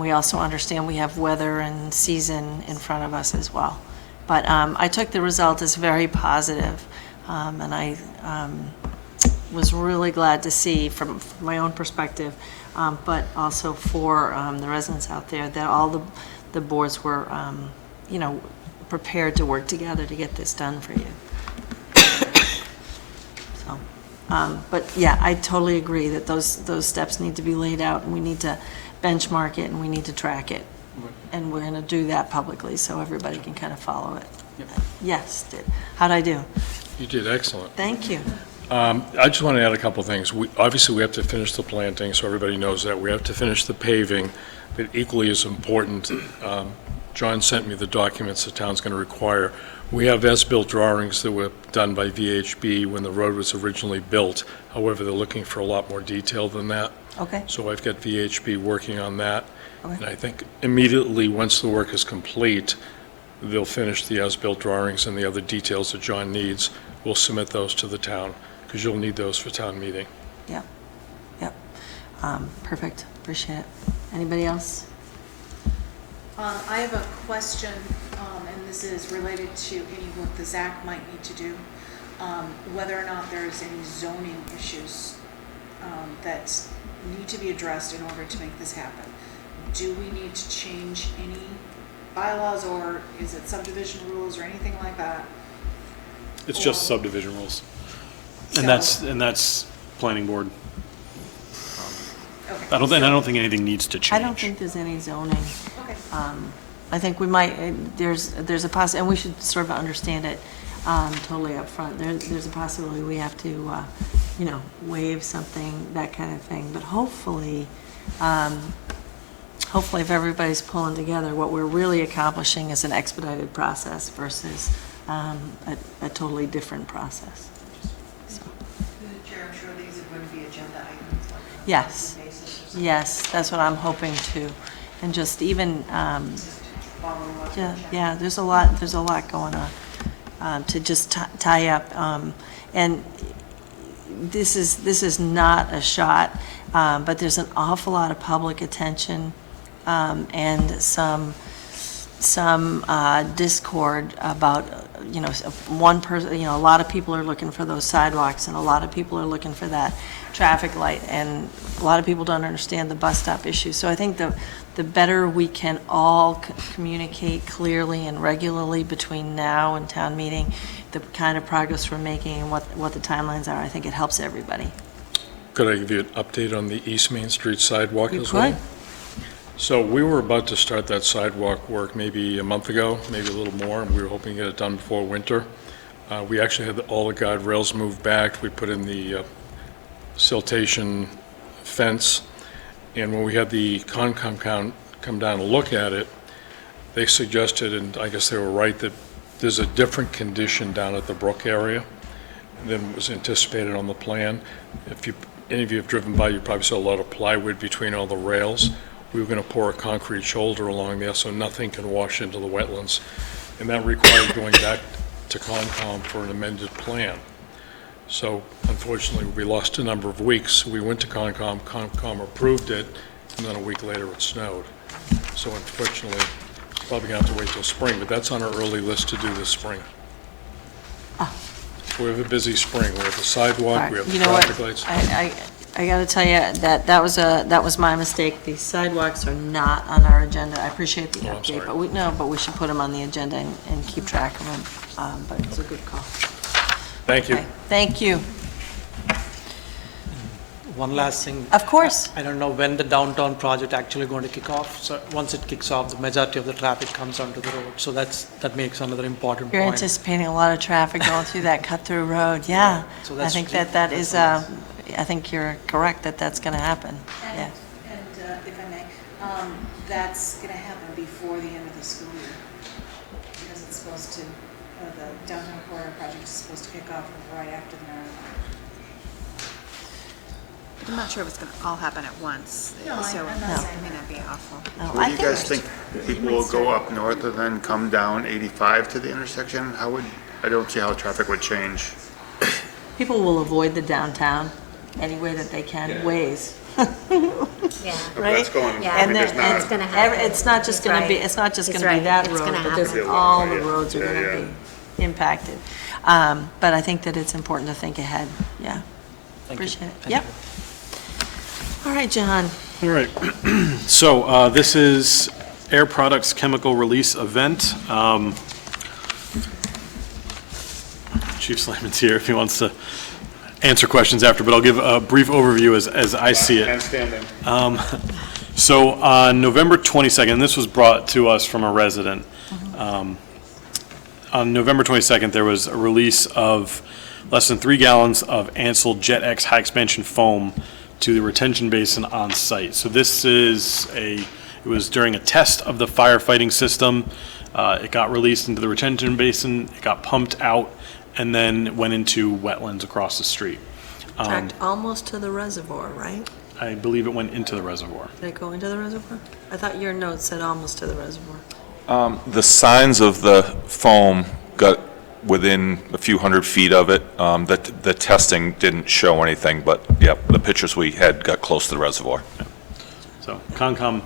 We also understand we have weather and season in front of us as well. But I took the result as very positive, and I was really glad to see from my own perspective, but also for the residents out there, that all the boards were, you know, prepared to work together to get this done for you. So, but yeah, I totally agree that those steps need to be laid out, and we need to benchmark it, and we need to track it. And we're going to do that publicly so everybody can kind of follow it. Yes, how'd I do? You did excellent. Thank you. I just want to add a couple things. Obviously, we have to finish the planting, so everybody knows that. We have to finish the paving, but equally as important, John sent me the documents the town's going to require. We have as-built drawings that were done by VHB when the road was originally built. However, they're looking for a lot more detail than that. Okay. So I've got VHB working on that. Okay. And I think immediately, once the work is complete, they'll finish the as-built drawings and the other details that John needs. We'll submit those to the town, because you'll need those for town meeting. Yep. Perfect. Appreciate it. Anybody else? I have a question, and this is related to any work the ZAC might need to do, whether or not there's any zoning issues that need to be addressed in order to make this happen. Do we need to change any bylaws, or is it subdivision rules or anything like that? It's just subdivision rules. So- And that's planning board. Okay. I don't think anything needs to change. I don't think there's any zoning. Okay. I think we might, there's a and we should sort of understand it. totally upfront. There's a possibility we have to, waive something, that kind of thing. But hopefully if everybody's pulling together, what we're really accomplishing is an expedited process versus a totally different process. So. Chair, I'm sure these are going to be agenda items. Like on a Yes, monthly basis or something. yes, that's what I'm hoping to. And just even, Follow up. yeah, there's a lot going on to just tie up. And this is not a shot, but there's an awful lot of public attention and some discord about, one person, a lot of people are looking for those sidewalks and a lot of people are looking for that traffic light and a lot of people don't understand the bus stop issue. So I think the better we can all communicate clearly and regularly between now and town meeting, the kind of progress we're making and what the timelines are, I think it helps everybody. Could I give you an update on the East Main Street sidewalk You as well? could. So we were about to start that sidewalk work maybe a month ago, maybe a little more, and we were hoping to get it done before winter. We actually had all the guardrails moved back. We put in the siltation fence, and when we had the Concom come down to look at it, they suggested, and I guess they were right, that there's a different condition down at the Brook area than was anticipated on the plan. If any of you have driven by, you probably saw a lot of plywood between all the rails. We were going to pour a concrete shoulder along there so nothing can wash into the wetlands. And that required going back to Concom for an amended plan. So unfortunately, we lost a number of weeks. We went to Concom, Concom approved it, and then a week later it snowed. So unfortunately, probably going to have to wait till spring, but that's on our early list to do this spring. We have a busy spring. We have the sidewalk, we have the You know what? traffic lights. I got to tell you, that was my mistake. These sidewalks are not on our agenda. I appreciate the Oh, I'm update, sorry. but we should put them on the agenda and keep track of them. But it's a good call. Thank you. Okay, thank you. One last thing. Of course. I don't know when the downtown project actually going to kick off. So once it kicks off, the majority of the traffic comes onto the road. So that makes another important You're point. anticipating a lot of traffic going through that cut-through road, yeah. So I that's- think that is, I think you're correct that that's going to happen, yeah. And if I may, that's going to happen before the end of the school year. Because it's supposed to, the downtown corridor project is supposed to kick off right after the marathon. I'm not sure if it's going to all happen at once. No, I'm So not it saying may not be awful. No, What I do you guys think? People will go up north and then come down 85 to the intersection? I don't see how traffic would change. People will avoid the downtown any way that they can, ways. Yeah. Right? That's going, Yeah, I mean, there's and not, It's gonna happen. It's not just He's going to be, right. it's not just He's going to be right. that It's road, gonna but there's happen. all the Yeah. roads are Yeah, going yeah. to be impacted. But I think that it's important to think ahead, yeah. Appreciate it, yep. All right, John. All right. So this is Air Products Chemical Release Event. Chief Slayman's here if he wants to answer questions after, but I'll give a brief overview as I see it. handstanding. So on November 22nd, and this was brought to us from a resident. On November 22nd, there was a release of less than 3 gallons of Ansel Jet X high expansion foam to the retention basin on site. So this is it was during a test of the firefighting system. It got released into the retention basin, it got pumped out, and then went into wetlands across the street. Tracked almost to the reservoir, right? I believe it went into the reservoir. Did it go into the reservoir? I thought your note said almost to the reservoir. The signs of the foam got within a few hundred feet of it. The testing didn't show anything, but yeah, the pictures we had got close to the reservoir. So Concom,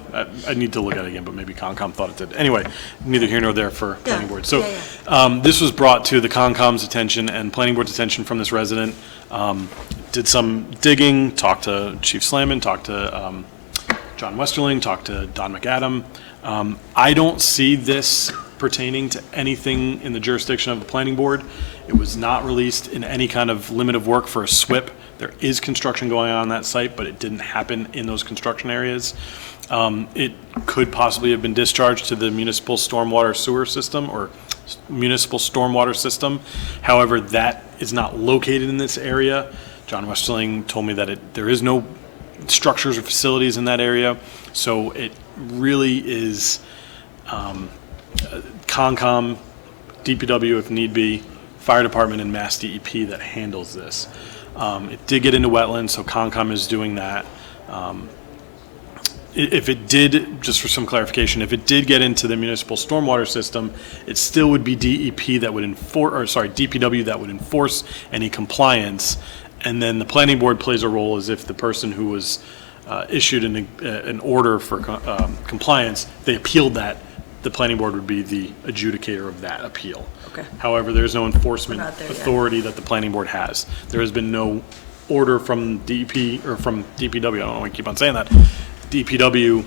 I need to look at it again, but maybe Concom thought it did. Anyway, neither here nor there for planning board. So this was brought to the Concom's attention and planning board's attention from this resident. Did some digging, talked to Chief Slayman, talked to John Westerling, talked to Don McAdam. I don't see this pertaining to anything in the jurisdiction of the planning board. It was not released in any kind of limit of work for a SWIP. There is construction going on that site, but it didn't happen in those construction areas. It could possibly have been discharged to the municipal stormwater sewer system or municipal stormwater system. However, that is not located in this area. John Westerling told me that there is no structures or facilities in that area, so it really is Concom, DPW if need be, Fire Department and Mass DEP that handles this. It did get into wetlands, so Concom is doing that. If it did, just for some clarification, if it did get into the municipal stormwater system, it still would be DEP that would DPW that would enforce any compliance. And then the planning board plays a role as if the person who was issued an order for compliance, they appealed that, the planning board would be the adjudicator of that appeal. Okay. However, there's no enforcement We're not there yet. authority that the planning board has. There has been no order from DEP, or from DPW, I don't know why I keep on saying that, DPW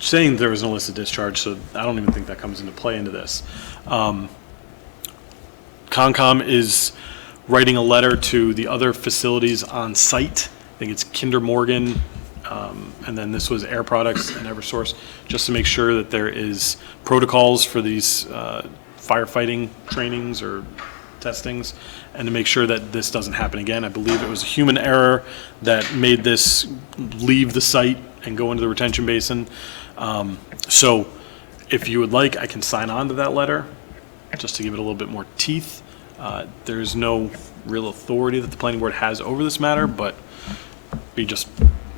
saying there was an illicit discharge, so I don't even think that comes into play into this. Concom is writing a letter to the other facilities on site. I think it's Kinder Morgan, and then this was Air Products and Eversource, just to make sure that there is protocols for these firefighting trainings or testings, and to make sure that this doesn't happen again. I believe it was a human error that made this leave the site and go into the retention basin. So if you would like, I can sign on to that letter, just to give it a little bit more teeth. There's no real authority that the planning board has over this matter, but be just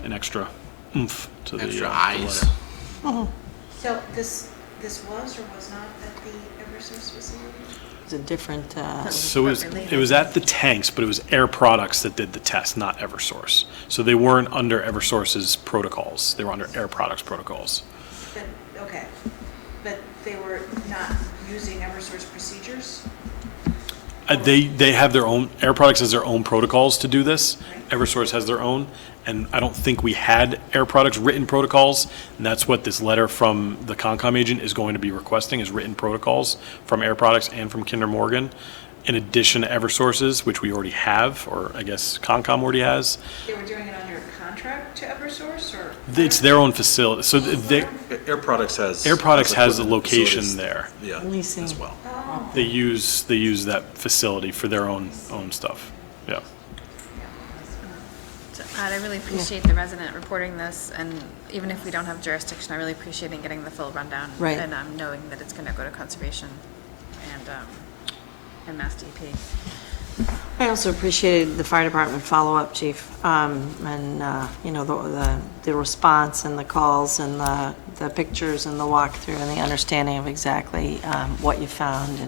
an extra oomph to the Extra the eyes. letter. So this was or was not at the Eversource facility? It's a different, So it was at the tanks, but it was Air Products that did the test, not Eversource. So they weren't under Eversource's protocols. They were under Air Products protocols. But, okay, but they were not using Eversource procedures? They have their own, Air Products has their own protocols to do this. Eversource has their own, and I don't think we had Air Products written protocols, and that's what this letter from the Concom agent is going to be requesting, is written protocols from Air Products and from Kinder Morgan, in addition to Eversource's, which we already have, or I guess Concom already has. They were doing it under contract to Eversource, or? It's their own facility, so Air Products has. Air Products has a equipment location facilities, there. Yeah, Leasing. as well. They use that facility for their own stuff, yeah. I really appreciate the resident reporting this, and even if we don't have jurisdiction, I really appreciate getting the full rundown. Right. And knowing that it's going to go to conservation and Mass DEP. I also appreciated the fire department follow-up, chief, and, you know, the response and the calls and the pictures and the walkthrough and the understanding of exactly what you found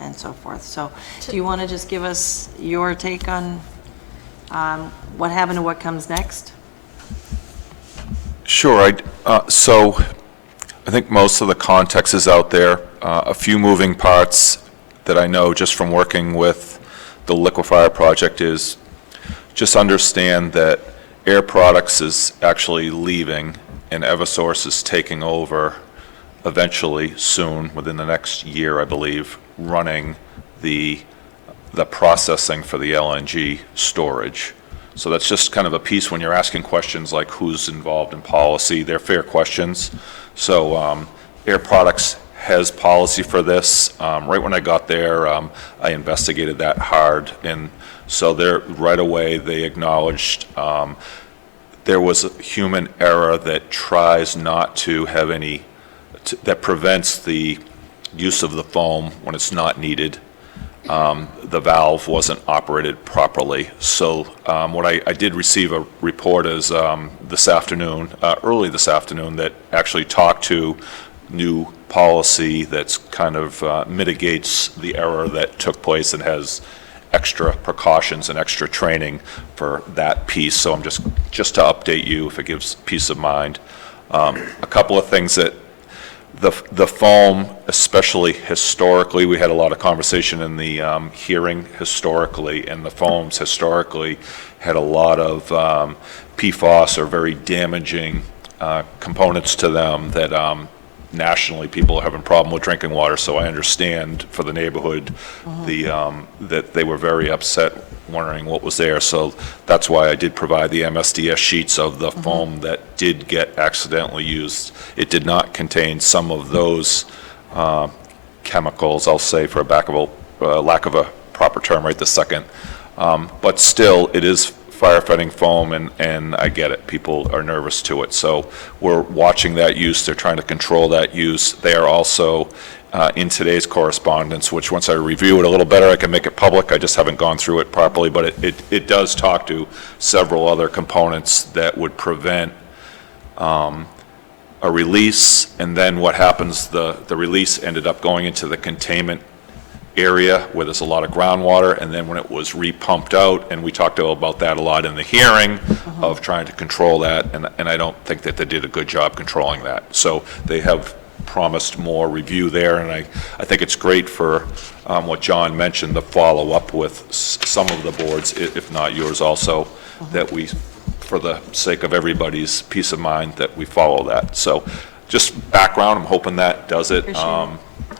and so forth. So do you want to just give us your take on what happened and what comes next? Sure. So I think most of the context is out there. A few moving parts that I know just from working with the liquefier project is just understand that Air Products is actually leaving and Eversource is taking over eventually soon, within the next year, I believe, running the processing for the LNG storage. So that's just kind of a piece when you're asking questions like who's involved in policy. They're fair questions. So Air Products has policy for this. Right when I got there, I investigated that hard. And so right away they acknowledged there was a human error that tries not to have any, that prevents the use of the foam when it's not needed. The valve wasn't operated properly. So what I did receive a report is this afternoon, early this afternoon, that actually talked to new policy that's kind of mitigates the error that took place and has extra precautions and extra training for that piece. So I'm just to update you if it gives peace of mind. A couple of things that the foam, especially historically, we had a lot of conversation in the hearing historically, and the foams historically had a lot of PFAS or very damaging components to them that nationally people are having a problem with drinking water. So I understand for the neighborhood that they were very upset wondering what was there. So that's why I did provide the MSDS sheets of the foam that did get accidentally used. It did not contain some of those chemicals, I'll say, for lack of a proper term right this second. But still, it is firefighting foam, and I get it. People are nervous to it. So we're watching that use. They're trying to control that use. They are also in today's correspondence, which once I review it a little better, I can make it public. I just haven't gone through it properly, but it does talk to several other components that would prevent a release, and then what happens, the release ended up going into the containment area where there's a lot of groundwater, and then when it was repumped out, and we talked about that a lot in the hearing, of trying to control that, and I don't think that they did a good job controlling that. So they have promised more review there, and I think it's great for what John mentioned, the follow-up with some of the boards, if not yours also, that we, for the sake of everybody's peace of mind, that we follow that. So just background, I'm hoping that does it.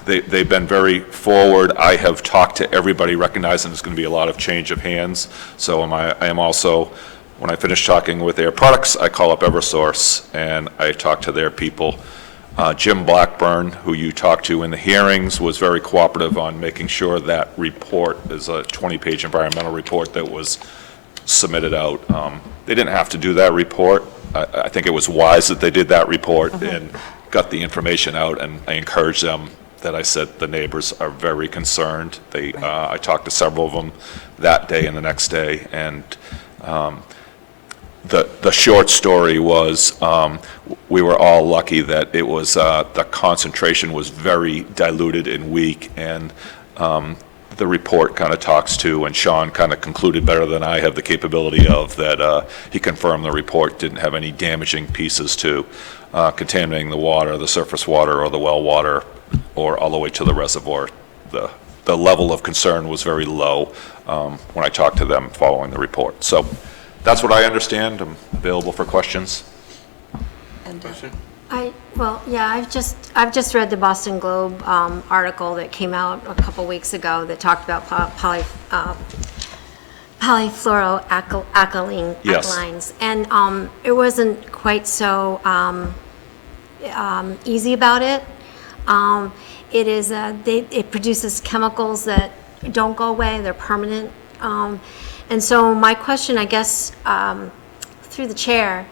They've been very forward. I have talked to everybody, recognizing there's going to be a lot of change of hands. So I am also, when I finish talking with Air Products, I call up Eversource and I talk to their people. Jim Blackburn, who you talked to in the hearings, was very cooperative on making sure that report is a 20-page environmental report that was submitted out. They didn't have to do that report. I think it was wise that they did that report and got the information out, and I encouraged them. That I said the neighbors are very concerned. I talked to several of them that day and the next day, and the short story was we were all lucky that it was the concentration was very diluted and weak, and the report kind of talks to, and Sean kind of concluded better than I have the capability of, that he confirmed the report didn't have any damaging pieces to contaminating the water, the surface water, or the well water, or all the way to the reservoir. The level of concern was very low when I talked to them following the report. So that's what I understand. I'm available for questions. I've just read the Boston Globe article that came out a couple weeks ago that talked about polyfluoroalkyl alkylanes, and it wasn't quite so easy about it. It produces chemicals that don't go away, they're permanent. And so my question, I guess, through the chair,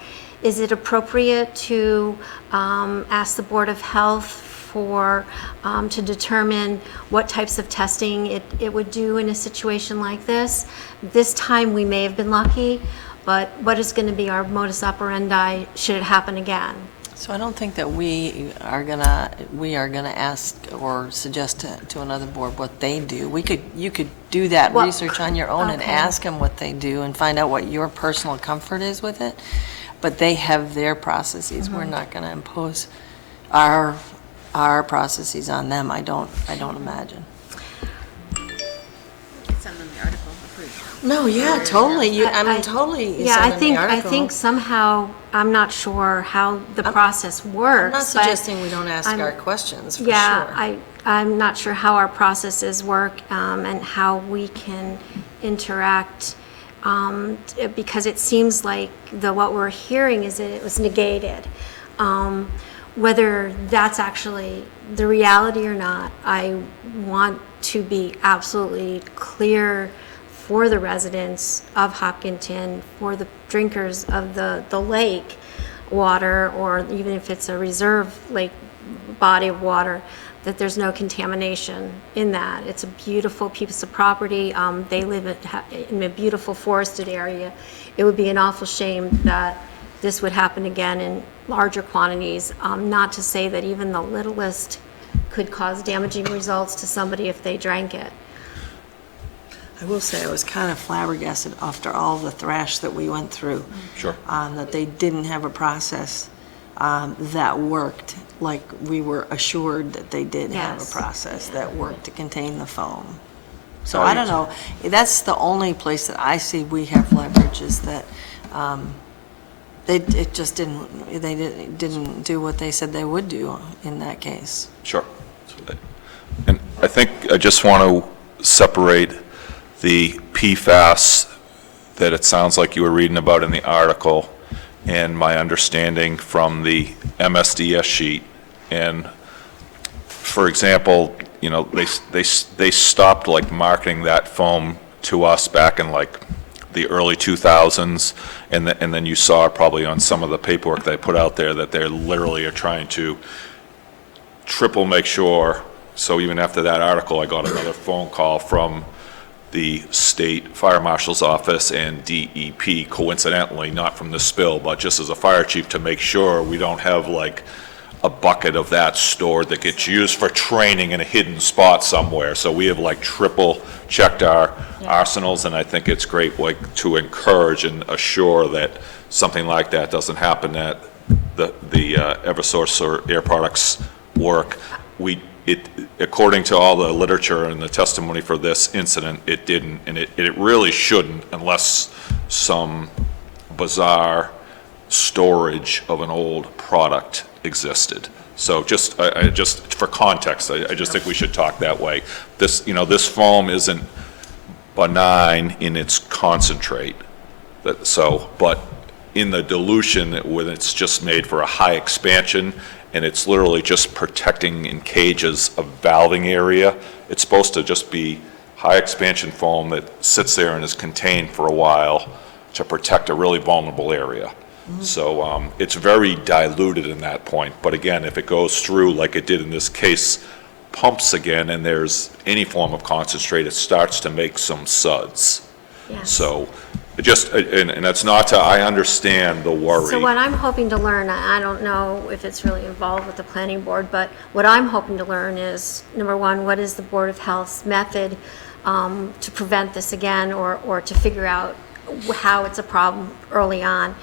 is it appropriate to ask the Board of Health to determine what types of testing it would do in a situation like this? This time we may have been lucky, but what is going to be our modus operandi should it happen again? So I don't think that we are gonna ask or suggest to another board what they do. You could do that research on your own and ask them what they do and find out what your personal comfort is with it. But they have their processes. We're not gonna impose our processes on them. I don't imagine. Send them the article. No, yeah, totally. Totally. Yeah, I think somehow, I'm not sure how the process works. I'm not suggesting we don't ask our questions, for sure. Yeah, I'm not sure how our processes work and how we can interact, because it seems like what we're hearing is that it was negated. Whether that's actually the reality or not, I want to be absolutely clear for the residents of Hopkinton, for the drinkers of the lake water, or even if it's a reserve lake body of water, that there's no contamination in that. It's a beautiful piece of property. They live in a beautiful forested area. It would be an awful shame that this would happen again in larger quantities, not to say that even the littlest could cause damaging results to somebody if they drank it. I will say I was kind of flabbergasted after all the thrash that we went through. Sure. That they didn't have a process that worked like we were assured that they did have a process that worked to contain the foam. So I don't know. That's the only place that I see we have leverage, is that they didn't do what they said they would do in that case. Sure. And I think I just want to separate the PFAS that it sounds like you were reading about in the article and my understanding from the MSDS sheet. And for example, you know, they stopped like marketing that foam to us back in like the early 2000s, and then you saw probably on some of the paperwork they put out there that they literally are trying to triple make sure. So even after that article, I got another phone call from the state fire marshal's office and DEP, coincidentally, not from the spill, but just as a fire chief, to make sure we don't have like a bucket of that stored that gets used for training in a hidden spot somewhere. So we have like triple checked our arsenals, and I think it's great like to encourage and assure that something like that doesn't happen at the Eversource or Air Products work. According to all the literature and the testimony for this incident, it didn't, and it really shouldn't, unless some bizarre storage of an old product existed. So just for context, I just think we should talk that way. This, you know, this foam isn't benign in its concentrate, but in the dilution, when it's just made for a high expansion, and it's literally just protecting in cages a valving area, it's supposed to just be high expansion foam that sits there and is contained for a while to protect a really vulnerable area. So it's very diluted in that point. But again, if it goes through like it did in this case, pumps again, and there's any form of concentrate, it starts to make some suds. Yes. So and that's not to, I understand the worry. So what I'm hoping to learn, I don't know if it's really involved with the planning board, but what I'm hoping to learn is, number one, what is the Board of Health's method to prevent this again, or to figure out how it's a problem early on.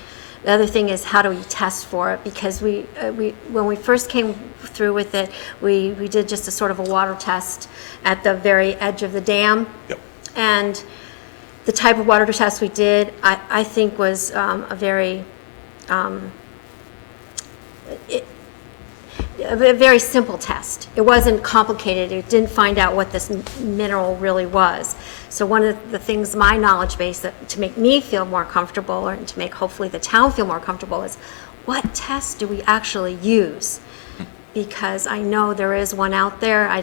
The other thing is, how do we test for it? Because when we first came through with it, we did just a sort of a water test at the very edge of the dam. Yep. And the type of water test we did, I think was a very simple test. It wasn't complicated. It didn't find out what this mineral really was. So one of the things, my knowledge base, that to make me feel more comfortable, and to make hopefully the town feel more comfortable, is what test do we actually use? Because I know there is one out there. I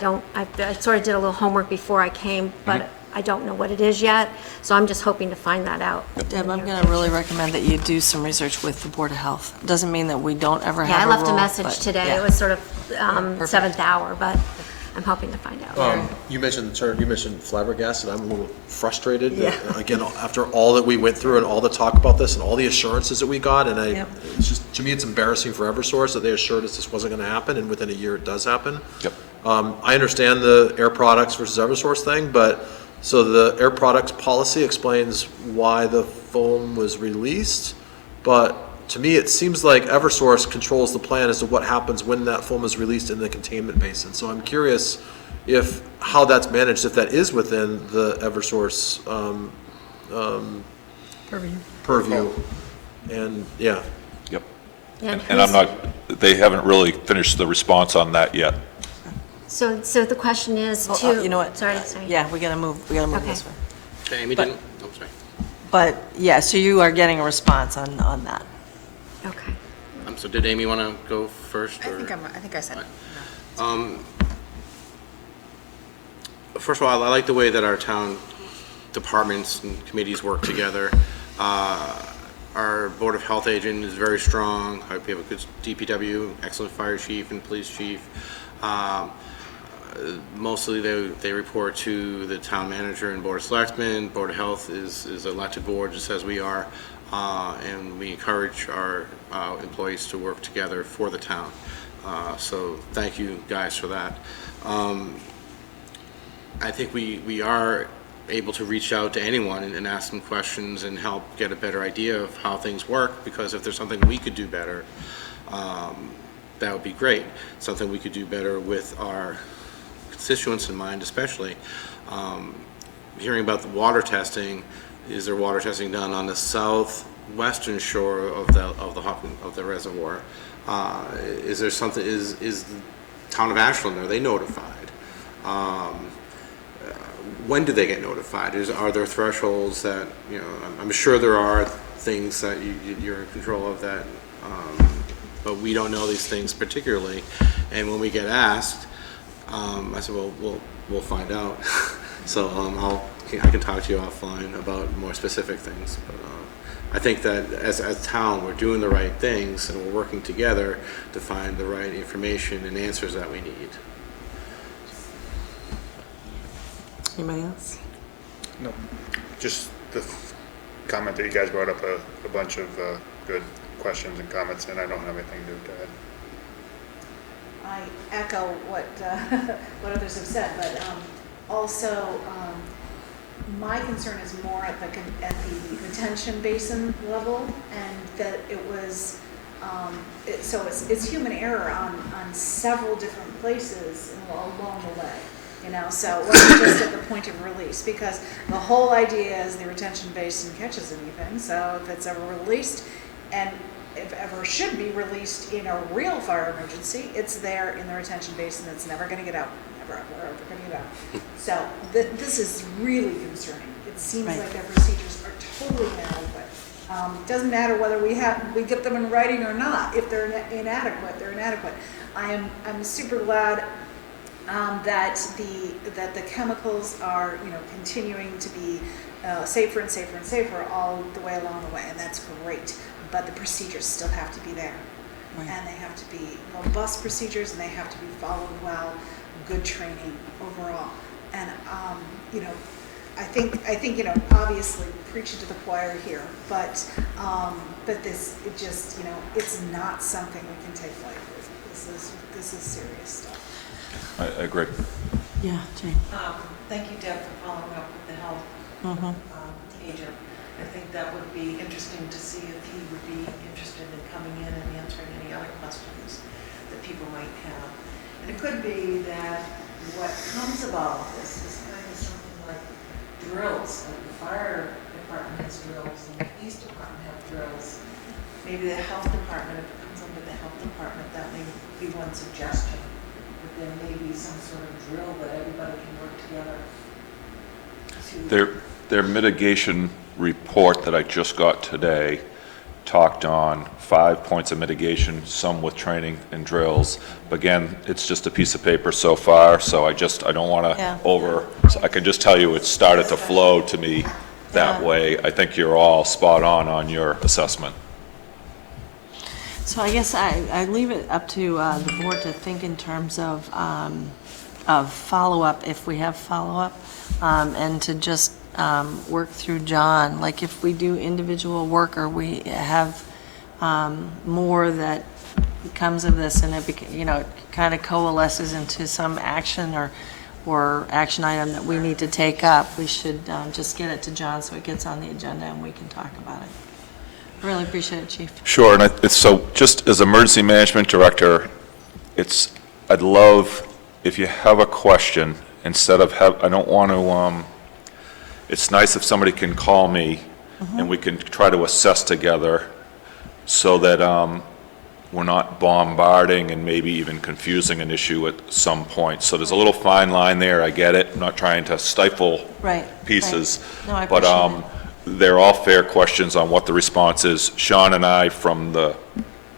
sort of did a little homework before I came, but I don't know what it is yet, so I'm just hoping to find that out. Deb, I'm going to really recommend that you do some research with the Board of Health. Doesn't mean that we don't ever Yeah, have I a left a role, message but- today. yeah. It was sort of Perfect. 7th hour, but I'm hoping to find out. You mentioned the term, you mentioned flabbergasted. I'm a little frustrated. Yeah. Again, after all that we went through and all the talk about this and all the assurances that we got, and Yep. it's just, to me, it's embarrassing for Eversource that they assured us this wasn't gonna happen, and within a year it does happen. Yep. I understand the Air Products versus Eversource thing, but, so the Air Products policy explains why the foam was released, but to me, it seems like Eversource controls the plan as to what happens when that foam is released in the containment basin. So I'm curious how that's managed, if that is within the Eversource purview. And, yeah. Yep. Yeah, And I'm not, they haven't really finished the response on that yet. So the question is Oh, to. you know what? Sorry. Yeah, we gotta move Okay. this way. Okay, Amy But- didn't, oh, sorry. But, yeah, so you are getting a response on that. Okay. So did Amy want to go first? I or- think I said it. First of all, I like the way that our town departments and committees work together. Our Board of Health agent is very strong. We have a good DPW, excellent fire chief and police chief. Mostly they report to the town manager and Board of Selectmen. Board of Health is an elected board, just as we are. And we encourage our employees to work together for the town. So thank you guys for that. I think we are able to reach out to anyone and ask them questions and help get a better idea of how things work, because if there's something we could do better, that would be great. Something we could do better with our constituents in mind, especially. Hearing about the water testing, is there water testing done on the southwestern shore of the reservoir? Is there something, is the town of Ashland, are they notified? When do they get notified? Are there thresholds that, you know, I'm sure there are things that you're in control of that, but we don't know these things particularly. And when we get asked, I said, well, we'll find out. So I can talk to you offline about more specific things. But I think that as a town, we're doing the right things and we're working together to find the right information and answers that we need. Anybody else? No, just the comment that you guys brought up a bunch of good questions and comments, and I don't have anything to add. I echo what what others have said, but also my concern is more at the retention basin level, and that it was so it's human error on several different places along the way. You know, so it wasn't just at the point of release, because the whole idea is the retention basin catches anything. So if it's ever released, and if ever should be released in a real fire emergency, it's there in the retention basin. It's never going to get out. Never going to get out. So this is really concerning. It seems like their procedures are totally inadequate. It doesn't matter whether we get them in writing or not. If they're inadequate, they're inadequate. I'm super glad that the chemicals are, you know, continuing to be safer and safer and safer all the way along the way, and that's great. But the procedures still have to be there, and they have to be robust procedures, and they have to be followed well. Good training overall, and you know, I think you know, obviously preaching to the choir here, but this, it just, you know, it's not something we can take lightly. This is serious stuff. I agree. Yeah, Jane. Thank you, Deb, for following up with the health agent. I think that would be interesting to see if he would be interested in coming in and answering any other questions that people might have. And it could be that what comes of all of this is kind of something like drills. Like the fire department has drills and the police department have drills. Maybe the health department, if it comes under the health department, that may be one suggestion. But there may be some sort of drill that everybody can work together to. Their mitigation report that I just got today talked on 5 points of mitigation, some with training and drills. But again, it's just a piece of paper so far, so I don't want to so I can just tell you it started to flow to me that way. I think you're all spot on your assessment. So I guess I leave it up to the board to think in terms of follow-up, if we have follow-up, and to just work through John. Like if we do individual work, or we have more that comes of this, and it you know, it kind of coalesces into some action or action item that we need to take up, we should just get it to John so it gets on the agenda and we can talk about it. I really appreciate it, Chief. Sure, and it's so just as emergency management director, I'd love if you have a question, instead of I don't want to, it's nice if somebody can call me and we can try to assess together so that we're not bombarding and maybe even confusing an issue at some point. So there's a little fine line there, I get it, I'm not trying to stifle pieces. Right. No, I appreciate it. They're all fair questions on what the response is. Sean and I, from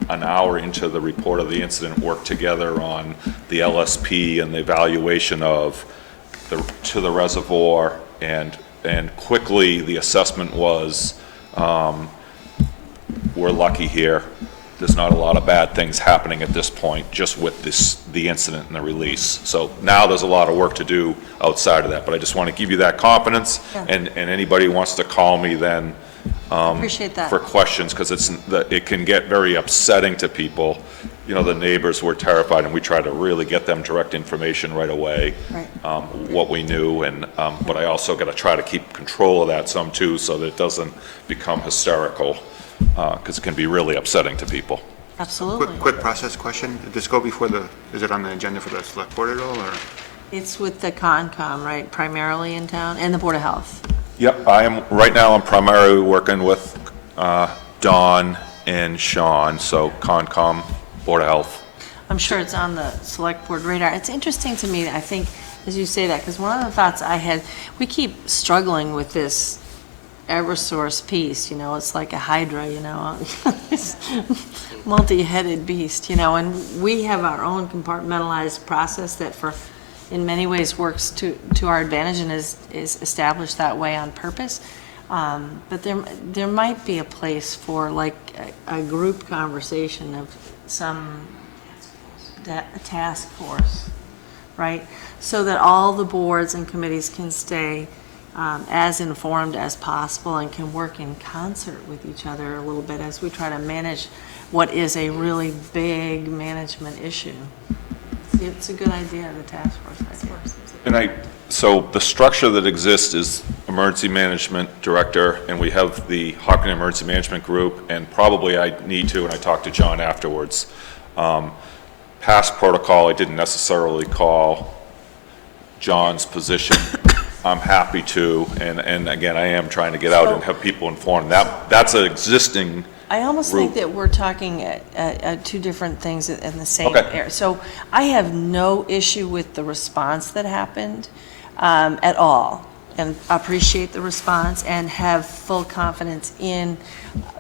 an hour into the report of the incident, worked together on the LSP and the evaluation of to the reservoir, and quickly the assessment was, we're lucky here. There's not a lot of bad things happening at this point, just with the incident and the release. So now there's a lot of work to do outside of that, but I just want to give you that confidence, and anybody who wants to call me then Appreciate that. for questions, because it can get very upsetting to people. You know, the neighbors were terrified, and we try to really get them direct information right away, what we knew, and but I also got to try to keep control of that some too, so that it doesn't become hysterical, because it can be really upsetting to people. Absolutely. Quick process question. Did this go before is it on the agenda for the select board at all, or? It's with the Concom, right, primarily in town, and the Board of Health. Yep, right now I'm primarily working with Dawn and Sean, so Concom, Board of Health. I'm sure it's on the select board radar. It's interesting to me, I think, as you say that, because one of the thoughts I had, we keep struggling with this Eversource piece, you know, it's like a hydra, you know, this multi-headed beast, you know, and we have our own compartmentalized process that for in many ways works to our advantage and is established that way on purpose. But there might be a place for like a group conversation of some task force, right? So that all the boards and committees can stay as informed as possible and can work in concert with each other a little bit as we try to manage what is a really big management issue. It's a good idea, the task force idea. And so the structure that exists is emergency management director, and we have the Hawken Emergency Management Group, and probably I need to, and I talked to John afterwards. Past protocol, I didn't necessarily call John's position. I'm happy to, and again, I am trying to get out and have people informed. That's an existing I almost group. think that we're talking at two different things in the same Okay. area. So I have no issue with the response that happened at all, and appreciate the response and have full confidence in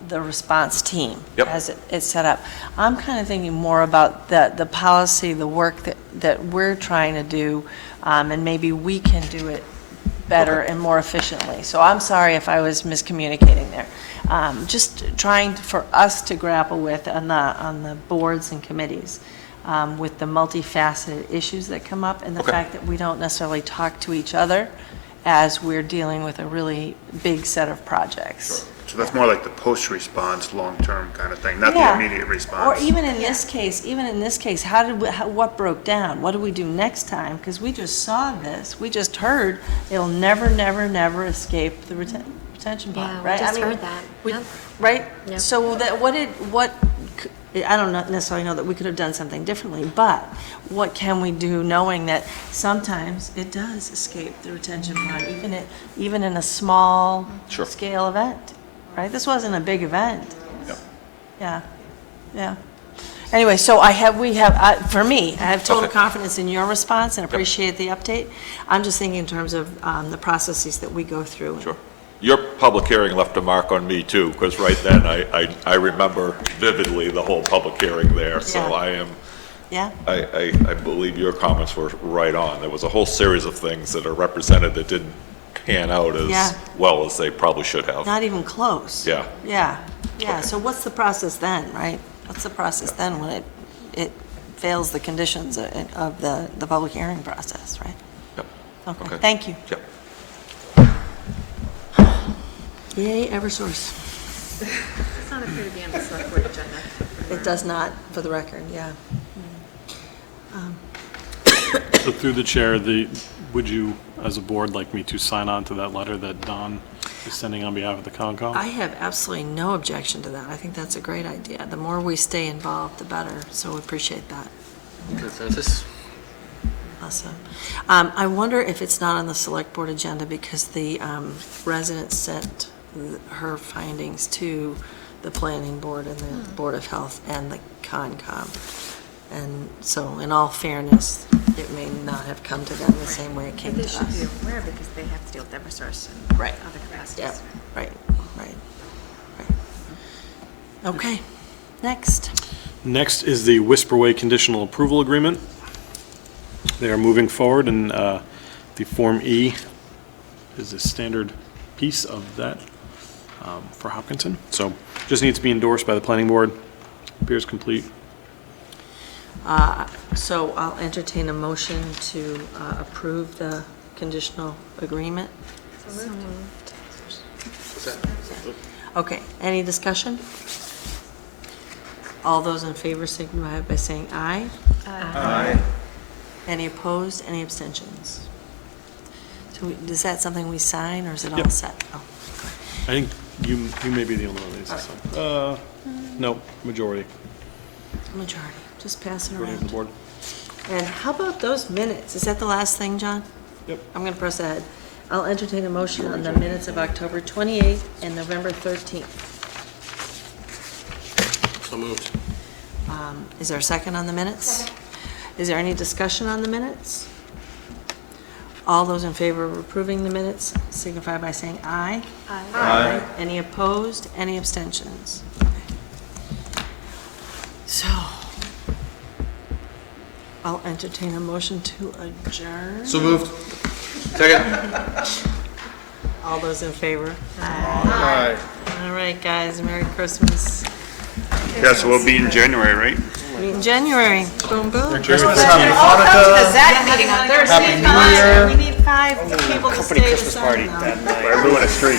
the response team as it's set up. I'm kind of thinking more about the policy, the work that we're trying to do, and maybe we can do it better and more efficiently. So I'm sorry if I was miscommunicating there. Just trying for us to grapple with on the boards and committees with the multifaceted issues that come up and the fact that we don't necessarily talk to each other as we're dealing with a really big set of projects. So that's more like the post-response, long-term kind of thing, not the Yeah. immediate response. Or even in this case, what broke down? What do we do next time? Because we just saw this, we just heard it'll never, never, never escape the retention pond, Yeah, we right? just heard that. Yep. Right? Yep. So I don't necessarily know that we could have done something differently, but what can we do knowing that sometimes it does escape the retention pond, even in a small scale event, right? This wasn't a big event. Yeah. Anyway, so for me, I have total confidence in your response and appreciate the update. I'm just thinking in terms of the processes that we go through. Sure. Your public hearing left a mark on me too, because right then I remember vividly the whole public hearing there. So I believe your comments were right on. There was a whole series of things that are represented that didn't pan out as well as they probably should have. Not even close. Yeah. Yeah. So what's the process then, right? What's the process then when it fails the conditions of the public hearing process, right? Yep. Okay. Thank you. Yep. Yay, Eversource. It's not appear to be on the select board agenda. It does not, for the record, yeah. So through the chair, would you, as a board, like me to sign on to that letter that Don is sending on behalf of the Concom? I have absolutely no objection to that. I think that's a great idea. The more we stay involved, the better, so we appreciate that. Consensus? Awesome. I wonder if it's not on the select board agenda because the resident sent her findings to the planning board and the Board of Health and the Concom. And so in all fairness, it may not have come to them the same way it came to us. They should be aware because they have to deal with Eversource and other capacities. Yeah, right. Okay, next. Next is the Whisperway Conditional Approval Agreement. They are moving forward, and the Form E is a standard piece of that for Hopkinton. So just needs to be endorsed by the planning board. Appears complete. So I'll entertain a motion to approve the conditional agreement. So moved. Okay, any discussion? All those in favor signify by saying aye. Aye. Any opposed, any abstentions? So is that something we sign, or is it all Yep. set? Oh, I think you may be the only one that needs to sign. No, majority. majority, just pass it Majority of the around. board. And how about those minutes? Is that the last thing, John? Yep. I'm going to press ahead. I'll entertain a motion on the minutes of October 28th and November 13th. So moved. Is there a second on the minutes? Is there any discussion on the minutes? All those in favor of approving the minutes signify by saying aye. Aye. Any opposed? Any abstentions? So, I'll entertain a motion to adjourn. So moved. Second. All those in favor? Aye. All right, guys, Merry Christmas. Yeah, so we'll be in January, right? Meet in January. Boom, boom. Christmas, Well, Happy all come to the Hanukkah. ZAC meeting on Thursday. Happy New Year. We need 5 people to stay to sign them. We're doing a streak.